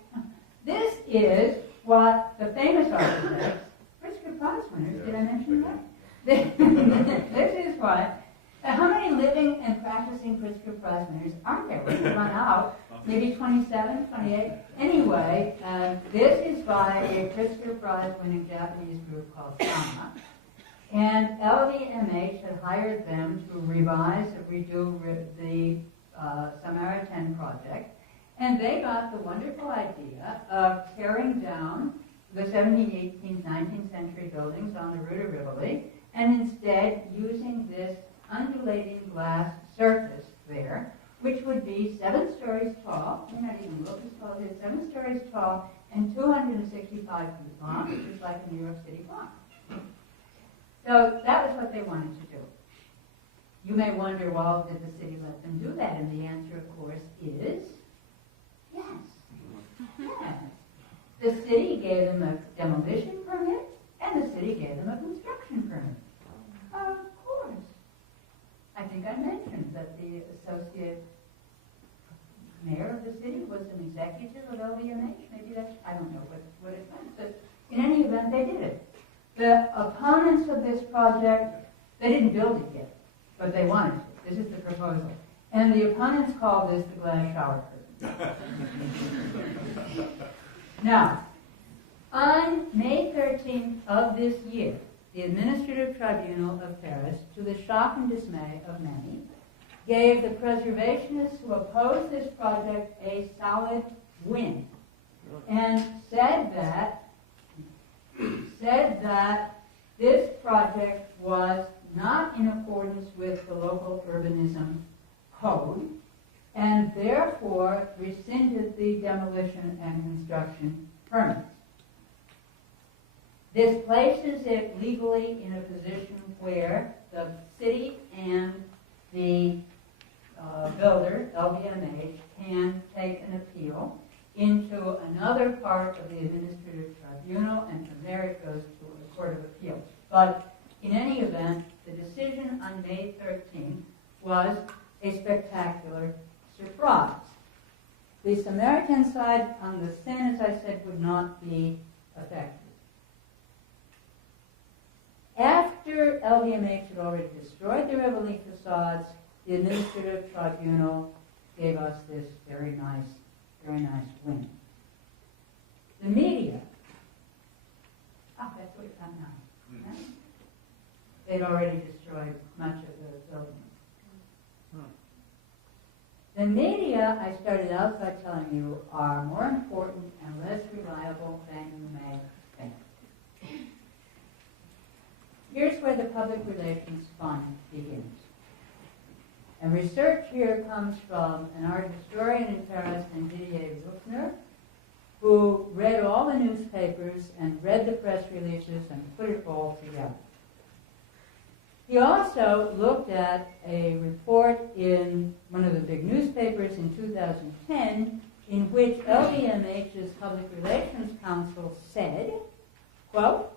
This is what the famous architects, Pritzker Prize winners, did I mention that? This is what. How many living and practicing Pritzker Prize winners aren't there? We've run out. Maybe 27, 28. Anyway, this is by a Pritzker Prize winning Japanese group called Shanghai. And LVMH had hired them to revise and redo the Samaritan project. And they got the wonderful idea of tearing down the 17th, 18th, 19th century buildings on the Rue de Rivoli, and instead using this undulating glass surface there, which would be 7 stories tall, may not even look as tall as it is, 7 stories tall and 265 feet long, which is like a New York City block. So that was what they wanted to do. You may wonder, well, did the city let them do that? And the answer, of course, is yes. Yes. The city gave them a demolition permit, and the city gave them a construction permit. Of course. I think I mentioned that the associate mayor of the city was an executive of LVMH. Maybe that's, I don't know what it meant, but in any event, they did it. The opponents of this project, they didn't build it yet, but they wanted to. This is the proposal. And the opponents call this the glass shower curtain. Now, on May 13th of this year, the Administrative Tribunal of Paris, to the shock and dismay of many, gave the preservationists who opposed this project a solid win, and said that this project was not in accordance with the local urbanism code, and therefore rescinded the demolition and construction permits. This places it legally in a position where the city and the builder, LVMH, can take an appeal into another part of the Administrative Tribunal, and from there it goes to the Court of Appeals. But in any event, the decision on May 13th was a spectacular surprise. The Samaritan side on the Seine, as I said, would not be affected. After LVMH had already destroyed the Rivoli facades, the Administrative Tribunal gave us this very nice win. The media, that's what we found now. Right? They'd already destroyed much of the building. The media, I started out by telling you, are more important and less reliable than you may think. here's where the public relations fun begins. And research here comes from an art historian in Paris, and Didier Wilkner, who read all the newspapers and read the press releases and put it all together. He also looked at a report in one of the big newspapers in 2010 in which LVMH's Public Relations Council said, quote,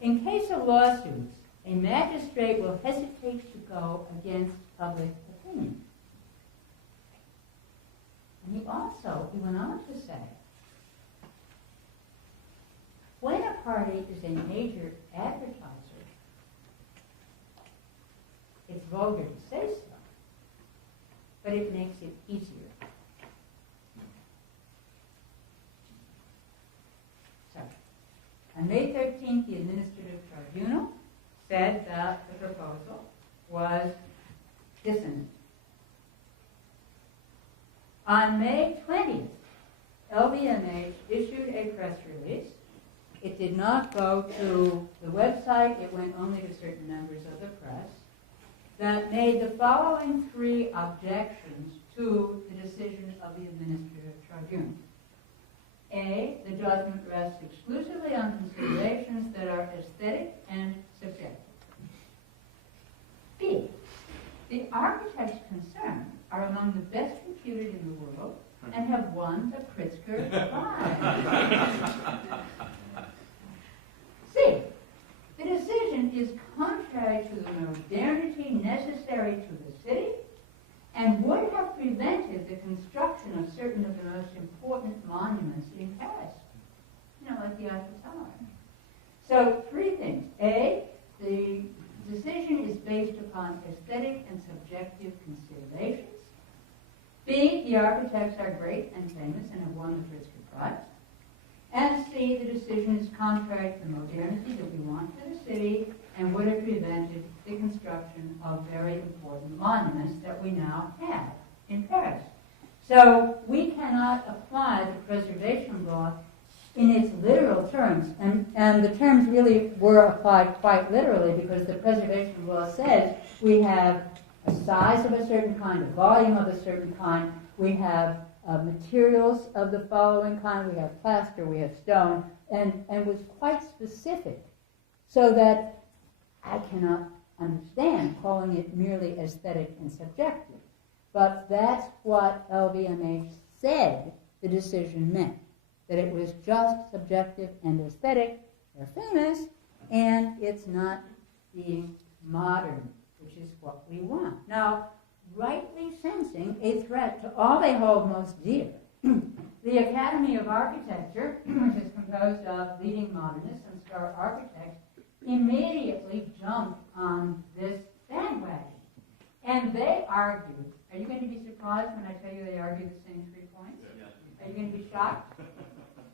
"In case of lawsuits, a magistrate will hesitate to go against public opinion." And he went on to say, when a party is a major advertiser, it's vulgar to say so, but it makes it easier. So, on May 13th, the Administrative Tribunal said that the proposal was dissonant. On May 20th, LVMH issued a press release. It did not go to the website, it went only to certain members of the press, that made the following three objections to the decision of the Administrative Tribunal. A, the judgment rests exclusively on considerations that are aesthetic and subjective. B, the architects concerned are among the best reputed in the world and have won the Pritzker Prize. C, the decision is contrary to the modernity necessary to the city and would have prevented the construction of certain of the most important monuments in Paris, like the Eiffel Tower. So, three things. A, the decision is based upon aesthetic and subjective considerations. B, the architects are great and famous and have won the Pritzker Prize. And C, the decision is contrary to the modernity that we want for the city and would have prevented the construction of very important monuments that we now have in Paris. So we cannot apply the preservation law in its literal terms, and the terms really were applied quite literally because the preservation law says we have a size of a certain kind, a volume of a certain kind, we have materials of the following kind, we have plaster, we have stone, and was quite specific, so that I cannot understand calling it merely aesthetic and subjective. But that's what LVMH said the decision meant, that it was just subjective and aesthetic, they're famous, and it's not being modern, which is what we want. Now, rightly sensing a threat to all they hold most dear, the Academy of Architecture, which is composed of leading modernists and star architects, immediately jumped on this bandwagon. And they argued, are you going to be surprised when I tell you they argued the same 3 points? Are you going to be shocked?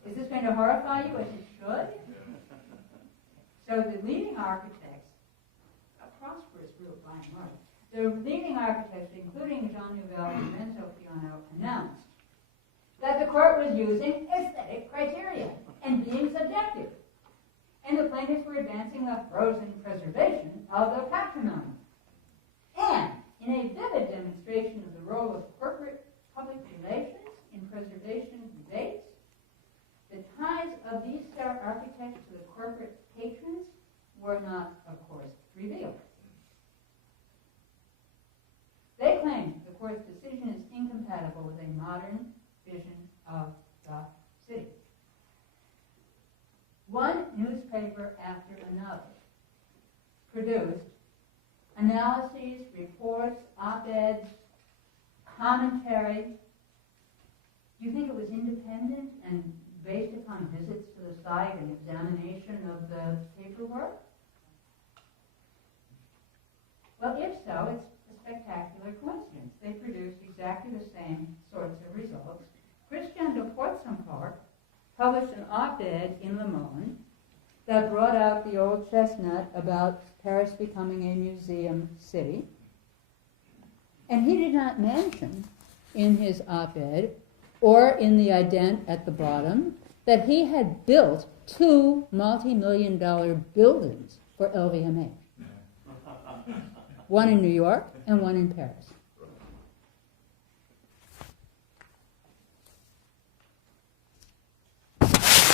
Is this going to horrify you as it should? So the leading architects, a prosperous group by and large, the leading architects, including Jean Nouvel and Renzo Piano, announced that the court was using aesthetic criteria and being subjective. And the plaintiffs were advancing the frozen preservation of the patrimony. And in a vivid demonstration of the role of corporate public relations in preservation debates, the ties of these star architects to the corporate patrons were not, of course, revealed. They claimed the court's decision is incompatible with a modern vision of the city. One newspaper after another produced analyses, reports, op-eds, commentary. Do you think it was independent and based upon visits to the site and examination of the paperwork? Well, if so, it's a spectacular coincidence. They produced exactly the same sorts of results. Christian de Portzenpark published an op-ed in Le Monde that brought out the old chestnut about Paris becoming a museum city. And he did not mention in his op-ed or in the ident at the bottom that he had built 2 multi-million-dollar buildings for LVMH. One in New York and one in Paris.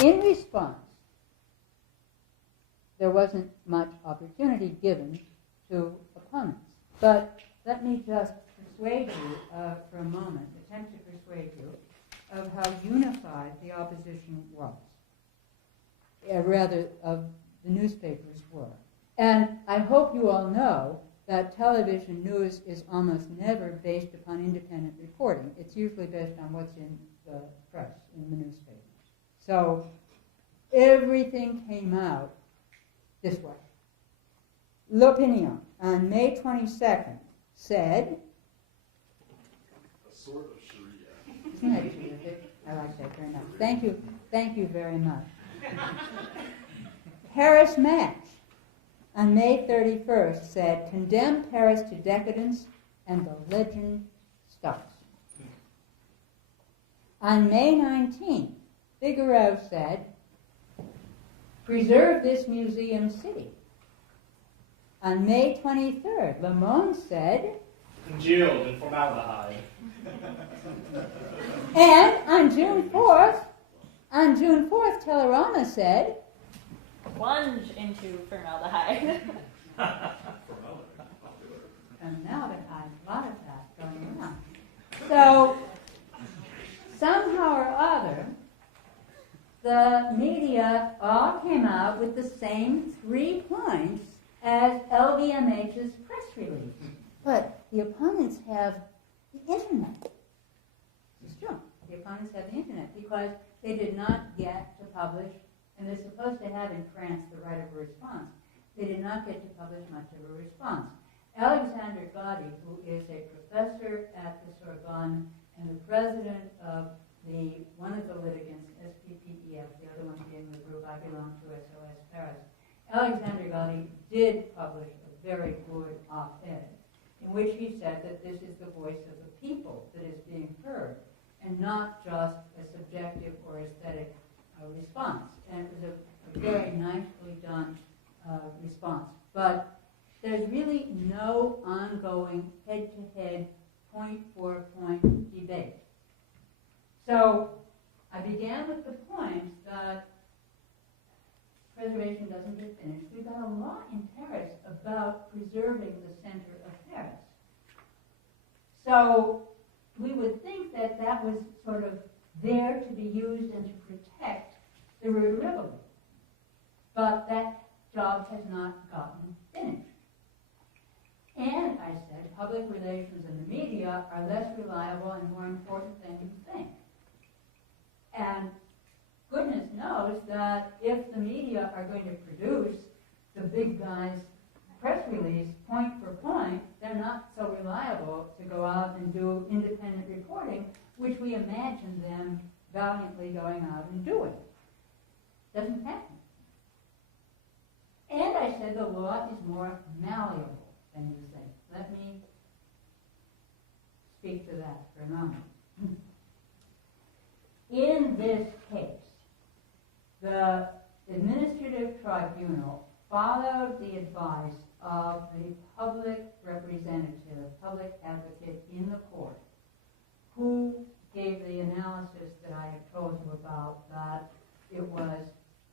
In response, there wasn't much opportunity given to opponents. But let me just persuade you for a moment, attempt to persuade you of how unified the opposition was, rather of the newspapers were. And I hope you all know that television news is almost never based upon independent reporting. It's usually based on what's in the press, in the newspapers. So everything came out this way. L'Opinion on May 22nd said, A sort of Sharia. isn't that terrific? I like that very much. Thank you very much. Paris Match on May 31st said, condemn Paris to decadence and the legend starts. On May 19th, Figaro said, preserve this museum city. On May 23rd, Le Monde said, congealed in formaldehyde. and on June 4th, Telerama said, plunge into formaldehyde. formaldehyde, a lot of that going on. So, somehow or other, the media all came out with the same 3 points as LVMH's press release. But the opponents have the internet. It's true. The opponents have the internet because they did not get to publish, and they're supposed to have in France the right of a response. They did not get to publish much of a response. Alexander Gehry, who is a professor at the Sorbonne and the president of one of the litigants, SPPEF, the other one being the group I belong to, SOS Paris, Alexander Gehry did publish a very good op-ed in which he said that this is the voice of the people that is being heard and not just a subjective or aesthetic response. And it was a very nicely done response. But there's really no ongoing head-to-head, point-for-point debate. So I began with the point that preservation doesn't get finished. We've got a law in Paris about preserving the center of Paris. So we would think that that was sort of there to be used and to protect the Rue de Rivoli. But that job has not gotten finished. And I said, public relations and the media are less reliable and more important than you think. And goodness knows that if the media are going to produce the big guys' press release point for point, they're not so reliable to go out and do independent reporting, which we imagine them valiantly going out and doing. Doesn't happen. And I said the law is more malleable than you think. Let me speak to that for a moment. In this case, the administrative tribunal followed the advice of the public representative, public advocate in the court, who gave the analysis that I have told you about, that it was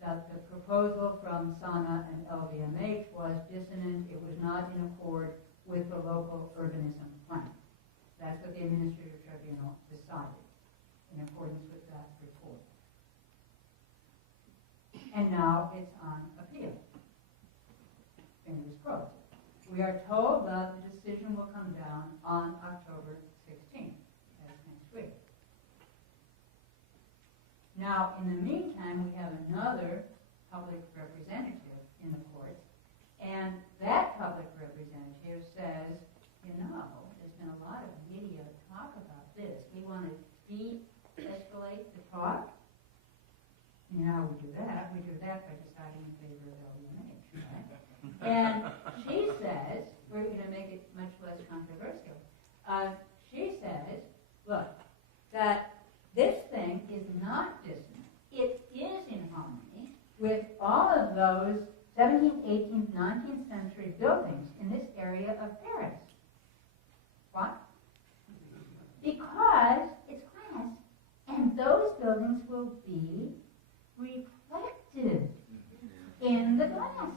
that the proposal from SANA and LVMH was dissonant, it was not in accord with the local urbanism plan. That's what the administrative tribunal decided in accordance with that report. And now it's on appeal. Fingers crossed. We are told that the decision will come down on October 16th, that's next week. Now, in the meantime, we have another public representative in the court, and that public representative says, you know, there's been a lot of media talk about this. We want to de-escalate the talk. You know how we do that? We do that by deciding in favor of LVMH, right? And she says, we're going to make it much less controversial. She says, look, that this thing is not dissonant. It is in harmony with all of those 17 17th, 18th, 19th century buildings in this area of Paris. What? Because it's glass, and those buildings will be reflected in the glass.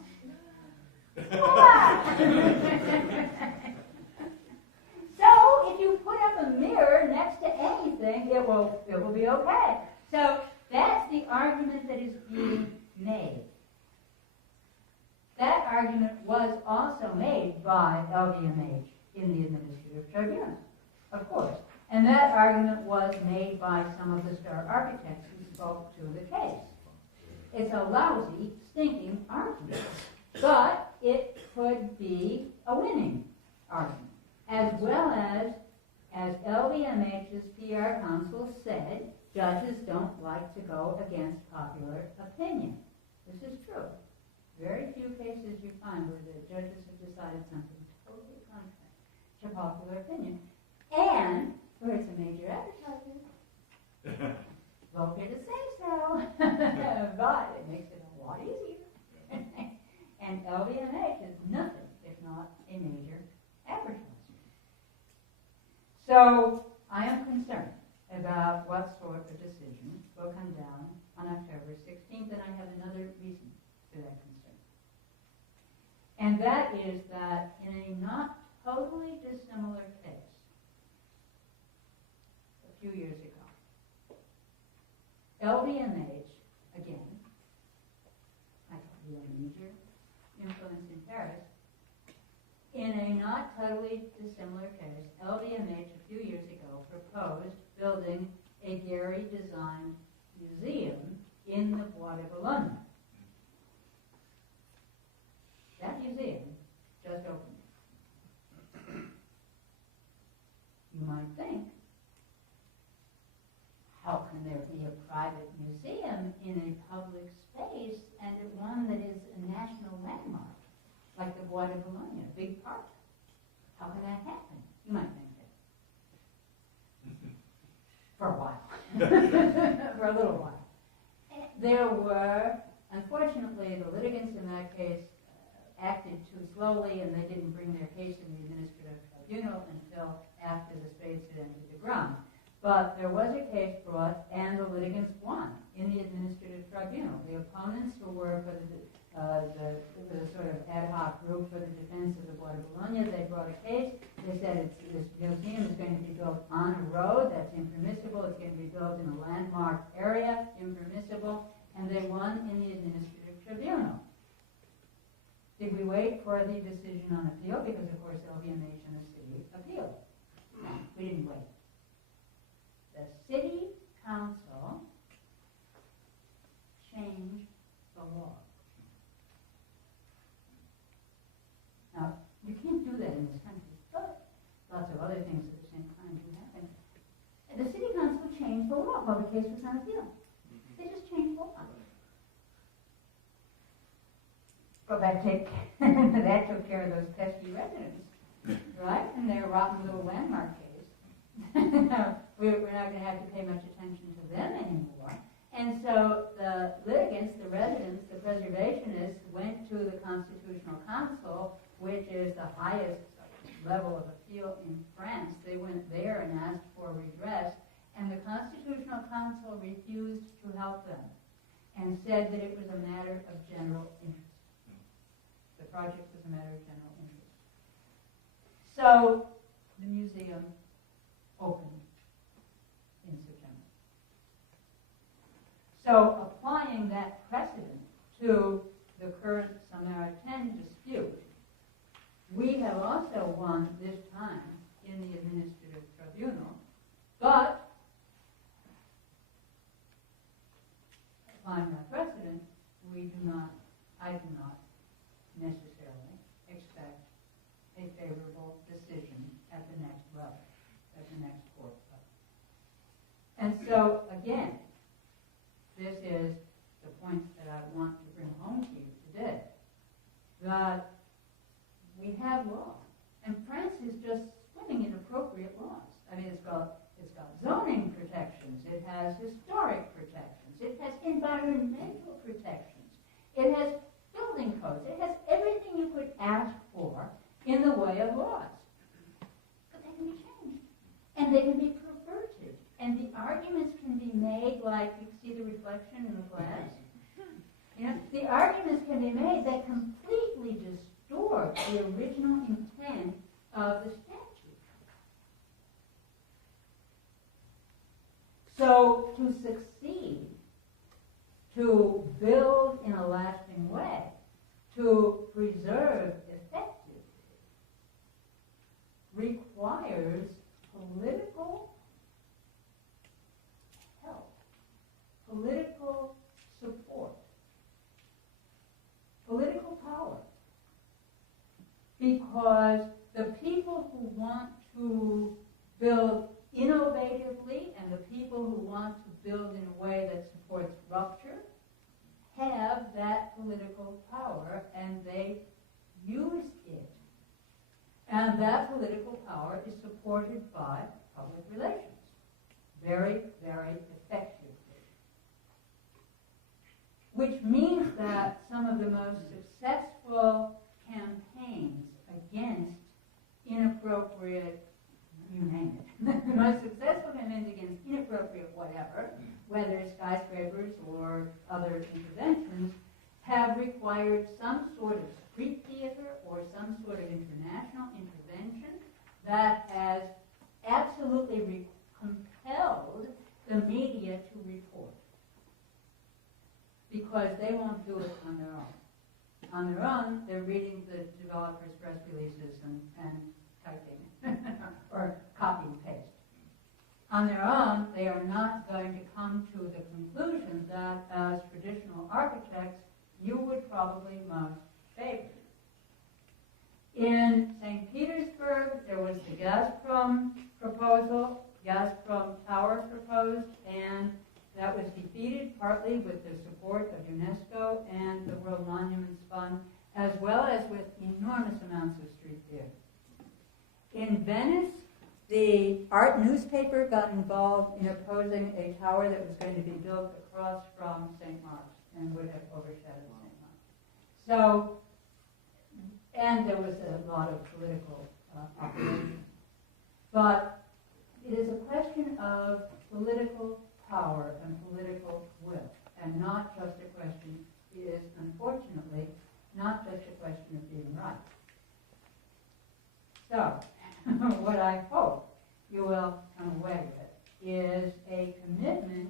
So if you put up a mirror next to anything, it will be okay. So that's the argument that is being made. That argument was also made by LVMH in the administrative tribunal, of course. And that argument was made by some of the star architects who spoke to the case. It's a lousy, stinking argument. But it could be a winning argument. As well as LVMH's PR counsel said, judges don't like to go against popular opinion. This is true. Very few cases you find where the judges have decided something totally contrary to popular opinion. And where it's a major advertiser. Vote here to say so. But it makes it a lot easier. And LVMH is nothing if not a major advertiser. So I am concerned about what sort of decision will come down on October 16th, and I have another reason for that concern. And that is that in a not totally dissimilar case, a few years ago, LVMH, again, I thought you were a major influence in Paris, in a not totally dissimilar case, LVMH a few years ago proposed building a Gehry designed museum in the Bois de Boulogne. That museum just opened. You might think, how can there be a private museum in a public space and one that is a national landmark, like the Bois de Boulogne, a big park? How can that happen? You might think that. For a while. For a little while. There were, unfortunately, the litigants in that case acted too slowly, and they didn't bring their case in the administrative tribunal until after the spades had entered the ground. But there was a case brought, and the litigants won in the administrative tribunal. The opponents, who were for the sort of ad hoc group for the defense of the Bois de Boulogne, they brought a case. They said this museum is going to be built on a road. That's impermissible. It's going to be built in a landmark area. Impermissible. And they won in the administrative tribunal. Did we wait for the decision on appeal? Because, of course, LVMH and the city appealed. No, we didn't wait. The city council changed the law. Now, you can't do that in this country, but lots of other things at the same time do happen. And the city council changed the law while the case was on appeal. They just changed the law. But that took care of those pesky residents, right? And their rotten little landmark case. We're not going to have to pay much attention to them anymore. And so the litigants, the residents, the preservationists went to the Constitutional Council, which is the highest level of appeal in France. They went there and asked for redress, and the Constitutional Council refused to help them and said that it was a matter of general interest. The project was a matter of general interest. So the museum opened in September. So applying that precedent to the current Samaritan dispute, we have also won this time in the administrative tribunal, but applying that precedent, I do not necessarily expect a favorable decision at the next level, at the next court level. And so, again, this is the point that I want to bring home to you today, that we have law, and France is just swimming in appropriate laws. I mean, it's got zoning protections, it has historic protections, it has environmental protections, it has building have laws. But they can be changed. And they can be perverted. And the arguments can be made like, you see the reflection in the glass? You know, the arguments can be made that completely distort the original intent of the statute. So to succeed, to build in a lasting way, to preserve effectively, requires political help, political support, political power. Because the people who want to build innovatively and the people who want to build in a way that supports rupture have that political power, and they use it. And that political power is supported by public relations, very, very effectively. Which means that some of the most successful campaigns against inappropriate, you name it, the most successful campaigns against inappropriate whatever, whether skyscrapers or other interventions, have required some sort of street theater or some sort of international intervention that has absolutely compelled the media to report. Because they won't do it on their own. On their own, they're reading the developers' press releases and typing or copy and paste. On their own, they are not going to come to the conclusion that as traditional architects, you would probably most favor. In St. Petersburg, there was the Gazprom proposal, Gazprom Tower proposed, and that was defeated partly with the support of UNESCO and the World Monuments Fund, as well as with enormous amounts of street theater. In Venice, the art newspaper got involved in opposing a tower that was going to be built across from St. Mark's and would have overshadowed St. Mark's. So, and there was a lot of political opposition. But it is a question of political power and political will, and not just a question, is unfortunately, not just a question of being right. So, what I hope you will come away with is a commitment.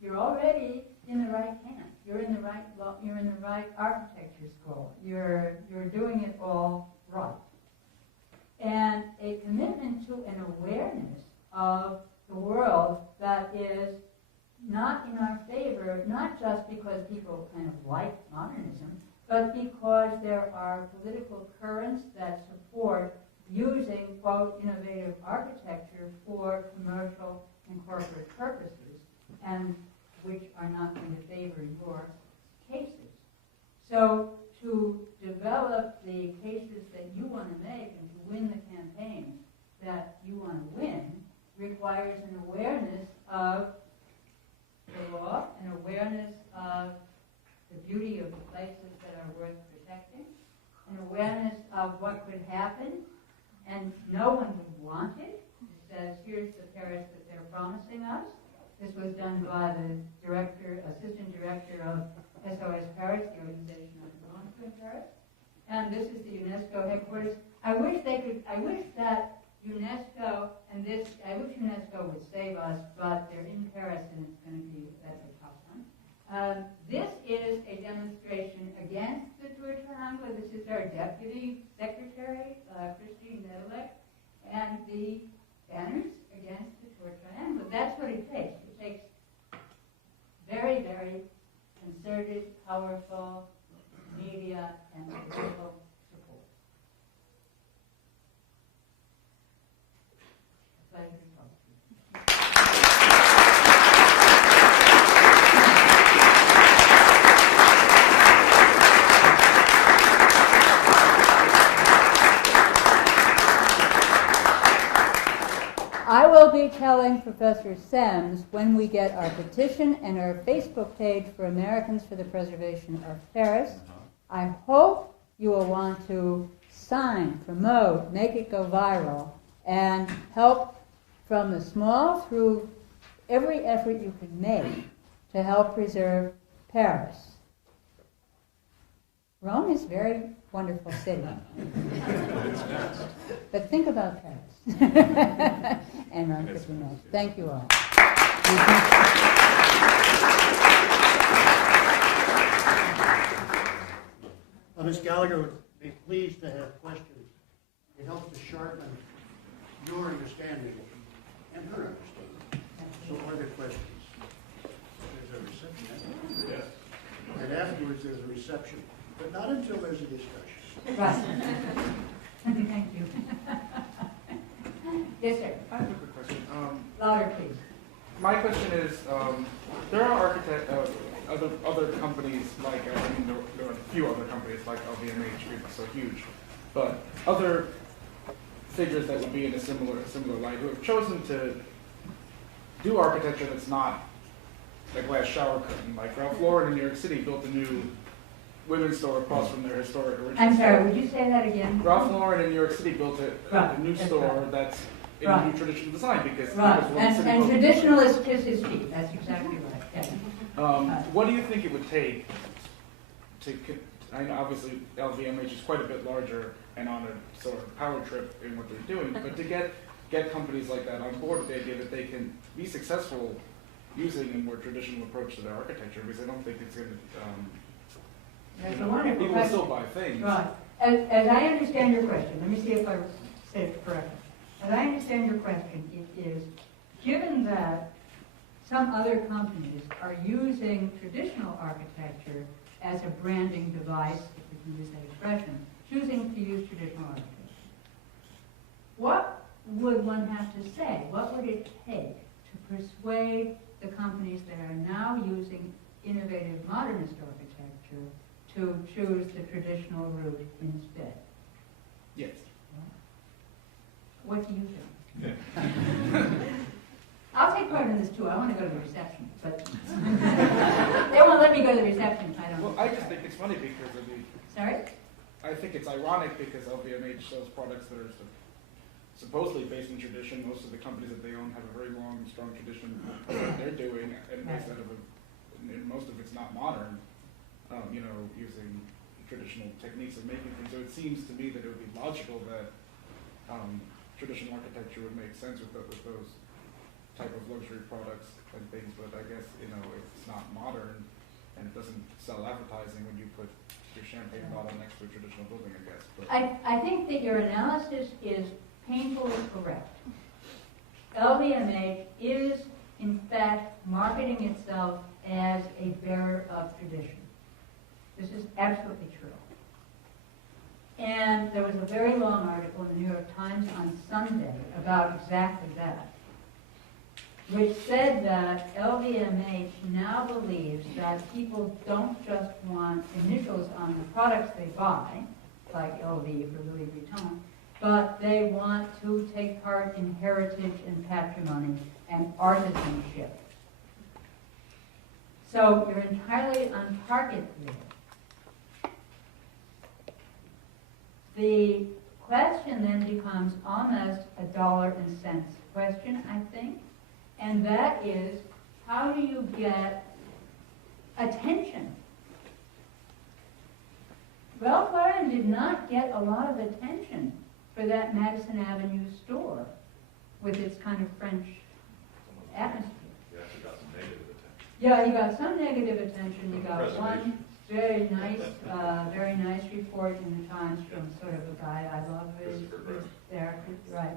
You're already in the right camp. You're in the right architecture school. You're doing it all right. And a commitment to an awareness of the world that is not in our favor, not just because people kind of like modernism, but because there are political currents that support using, quote, innovative architecture for commercial and corporate purposes, and which are not going to favor your cases. So to develop the cases that you want to make and to win the campaigns that you want to win requires an awareness of the law, an awareness of the beauty of the places that are worth protecting, an awareness of what could happen, and no one would want it. It says, here's the Paris that they're promising us. This was done by the assistant director of SOS Paris, the organization I belong to in Paris. And this is the UNESCO headquarters. I wish that UNESCO I wish UNESCO would save us, but they're in Paris and it's going to be, that's a tough one. This is a demonstration against the Tour Triangle. This is our deputy secretary, Christine Nedelec, and the banners against the Tour Triangle. That's what it takes. It takes very, very concerted, powerful media and political support. A pleasure to talk to you. I will be telling Professor Sams when we get our petition and our Facebook page for Americans for the Preservation of Paris. I hope you will want to sign, promote, make it go viral, and help from the small through every effort you can make to help preserve Paris. Rome is a very wonderful city. But think about Paris. And Rome could be nice. Thank you all. Ms. Gallagher would be pleased to have questions. It helps to sharpen your understanding and her understanding. So are there questions? There's a reception. Yes. And afterwards there's a reception, but not until there's a discussion. Right. Thank you. Yes, sir. I have a quick question. Louder, please. My question is, there are other companies like, there are a few other companies like LVMH, which is so huge, but other figures that would be in a similar light who have chosen to do architecture that's not a glass shower curtain. Like Ralph Lauren in New York City built a new women's store across from their historic original I'm sorry, store. would you say that again? Ralph Lauren in New York City built a new That's store right. that's in Right. a new traditional design because Right, it was one city and built- traditional is kiss his feet, that's exactly right. Yeah. What do you think it would take to, I know obviously LVMH is quite a bit larger and on a sort of power trip in what they're doing, but to get companies like that on board with the idea that they can be successful using a more traditional approach to their architecture, because I don't think it's going to, That's a wonderful people question. still buy things. Right. As I understand your question, let me see if I said it correctly. As I understand your question, it is, given that some other companies are using traditional architecture as a branding device, if we can use that expression, choosing to use traditional architecture, what would one have to say? What would it take to persuade the companies that are now using innovative modernist architecture to choose the traditional route instead? Yes. What do you think? I'll take part in this too. I want to go to the reception, but they won't let me go to the reception. I don't. Well, I just think it's funny because of the, Sorry? I think it's ironic because LVMH sells products that are supposedly based in tradition. Most of the companies that they own have a very long, strong tradition of what they're doing, and based out of and most of it's not modern, using traditional techniques of making things. So it seems to me that it would be logical that traditional architecture would make sense with those type of luxury products and things, but I guess, it's not modern and it doesn't sell advertising when you put your champagne bottle next to a traditional building, I guess. But I think that your analysis is painfully correct. LVMH is, in fact, marketing itself as a bearer of tradition. This is absolutely true. And there was a very long article in the New York Times on Sunday about exactly that, which said that LVMH now believes that people don't just want initials on the products they buy, like LV for Louis Vuitton, but they want to take part in heritage and patrimony and artisanship. So you're entirely on target there. The question then becomes almost a dollar and cents question, I think, and that is, how do you get attention? Ralph Lauren did not get a lot of attention for that Madison Avenue store with its kind of French atmosphere. You actually got some negative attention. Yeah, he got some negative attention. He got Preservation. one very nice report in the Times from sort of a guy I love his there, right.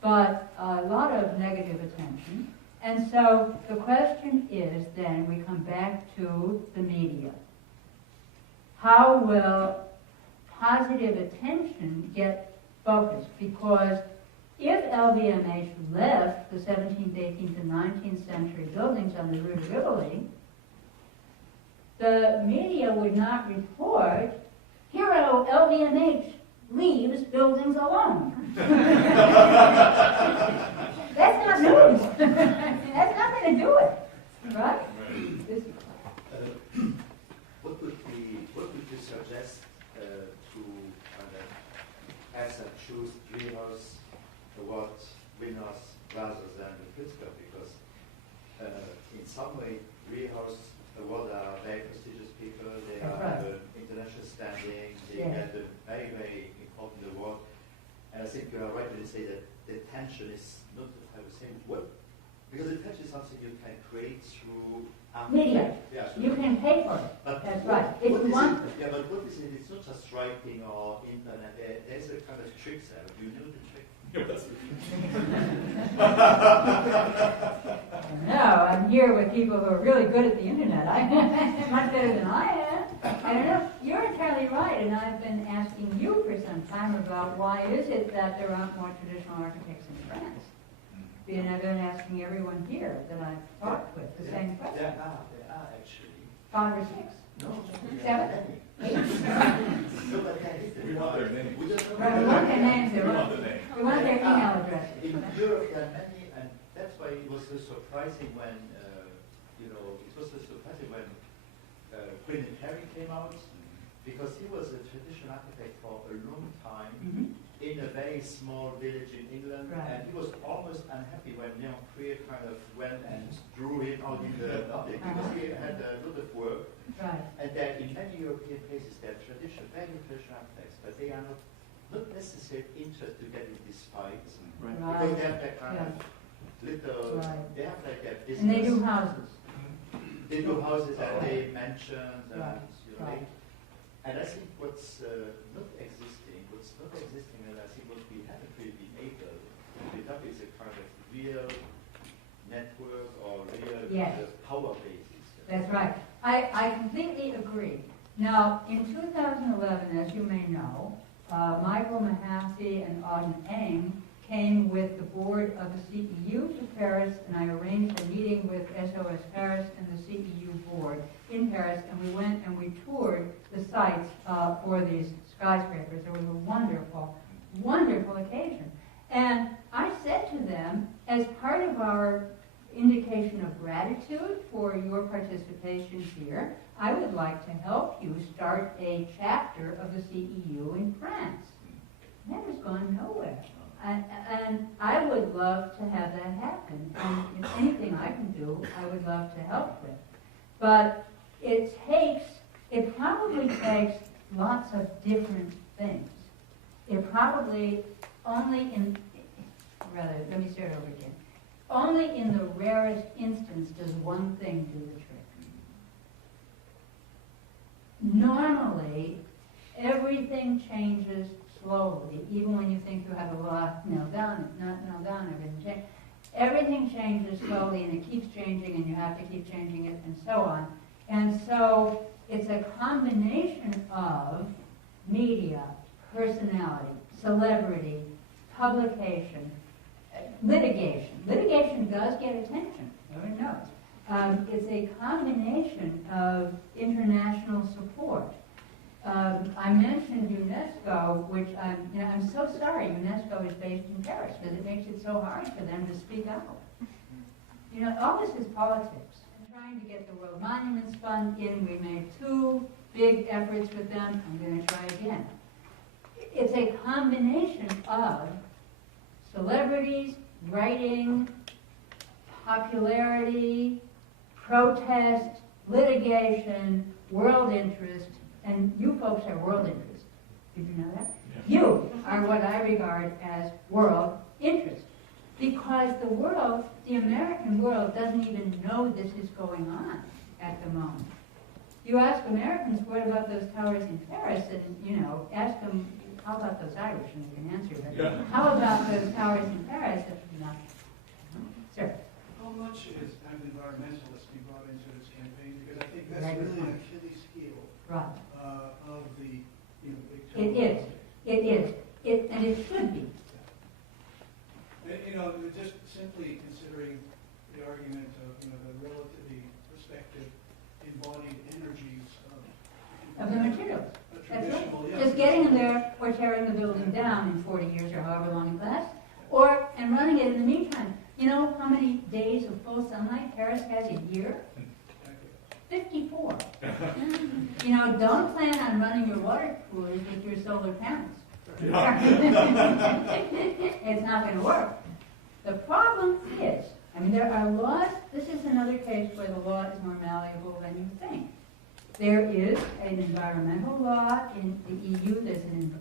But a lot of negative attention. And so the question is then, we come back to the media. How will positive attention get focused? Because if LVMH left the 17th, 18th, and 19th century buildings on the Rue de Rivoli, the media would not report, hero LVMH leaves buildings alone. That's not news. That's nothing to do with it, right? What would you suggest to Treehouse Award winners rather than the Pritzker, because in some way, Treehouse Award are very prestigious people. They That's have right. international standing. They Yeah. get a very, very important award. And I think you are right when you say that the tension is not, I would say, well, because the tension is something you can create through Media. Yeah, so You can pay for it. but That's what- right. If what you is want it? Yeah, but what is it? It's not just writing or internet. There's a kind of trick there. Do you know the trick? No, I'm here with people who are really good at the internet. Much better than I am. I don't know. You're entirely right, and I've been asking you for some time about why is it that there aren't more traditional architects in France? And I've been asking everyone here that I've talked with the same question. There are actually. 5 or 6? No, 7? 8? No, but there is. We want their names. We don't know. Right, we want their names. We want the name. We want their email addresses. In Europe, there are many, and that's why it was so surprising when, it was so surprising when Queen Harry came out, because he was a traditional architect for a long time Mhm. in a very small village in England, Right. and he was almost unhappy when Leon Krier kind of went and drew him out in the Nordic, because he had a lot of work. Right. And there, in many European places, there are very traditional architects, but they are not necessarily interested to get in these fights, Right. because they have that kind Yeah. of little, Right. they have like their business. And they do houses. They do houses and Right. they mansions and Right. they- and I think what's not existing, and I think what we haven't really been able to build up is a kind of real network or real Yes. kind of power basis. That's right. I completely agree. Now, in 2011, as you may know, Michael Mahaffey and Auden Eng came with the board of the CEU to Paris, and I arranged a meeting with SOS Paris and the CEU board in Paris, and we went and we toured the sites for these skyscrapers. It was a wonderful, wonderful occasion. And I said to them, as part of our indication of gratitude for your participation here, I would like to help you start a chapter of the CEU in France. That has gone nowhere. And I would love to have that happen. And if anything I can do, I would love to help with. But it probably takes lots of different things. It probably let me start over again. Only in the rarest instance does one thing do the trick. Normally, everything changes slowly, even when you think you have a lot nailed down, everything changes slowly, and it keeps changing, and you have to keep changing it, and so on. And so it's a combination of media, personality, celebrity, publication, litigation. Litigation does get attention, everyone knows. It's a combination of international support. I mentioned UNESCO, which I'm so sorry UNESCO is based in Paris, because it makes it so hard for them to speak out. All this is politics. I'm trying to get the World Monuments Fund in. We made 2 big efforts with them. I'm going to try again. It's a combination of celebrities, writing, popularity, protest, litigation, world interest, and you folks are world interest. Did you know that? Yeah. You are what I regard as world interest. Because the American world doesn't even know this is going on at the moment. You ask Americans, what about those towers in Paris? And, ask them, how about those Irish? And they can answer that. Yeah. How about those towers in Paris? Sir. How much is environmentalists being brought into this campaign? Because I think that's really an Achilles heel of the big towers. It is. And it should be. Just simply considering the argument of the relatively respective embodied energies Of the materials. That's right. traditional, Just getting them there or tearing the building down in 40 years or however long it lasts, and running it in the meantime. You know how many days of full sunlight Paris has a year? 54. Don't plan on running your water coolers with your solar panels. It's not going to work. The problem is, I mean, there are laws. This is another case where the law is more malleable than you think. There is an environmental law in the EU, there's an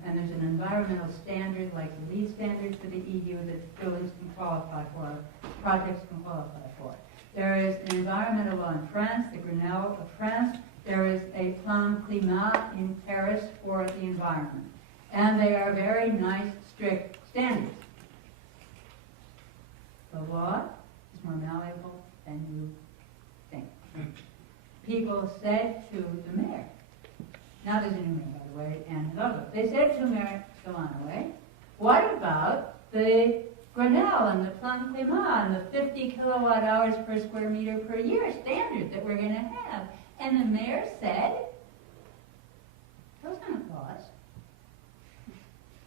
environmental standard like the LEED standard for the EU that buildings can qualify for, projects can qualify for. There is an environmental law in France, the Grenelle of France. There is a plan climat in Paris for the environment. And they are very nice, strict standards. The law is more malleable than you think. People said to the mayor, now there's a new mayor, by the way, and Logo. They said to Mayor Delanoë, what about the Grenelle and the plan climat and the 50 kilowatt hours per square meter per year standard that we're going to have? And the mayor said, those aren't laws.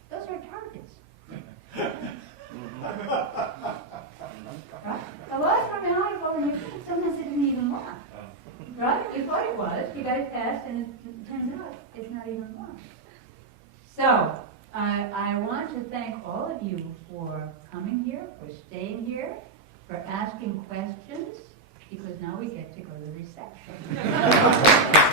Those are targets. Right? The laws are malleable, and you think sometimes it isn't even law. Right? You thought it was. You got it passed, and it turns out it's not even law. So, I want to thank all of you for coming here, for staying here, for asking questions, because now we get to go to the reception.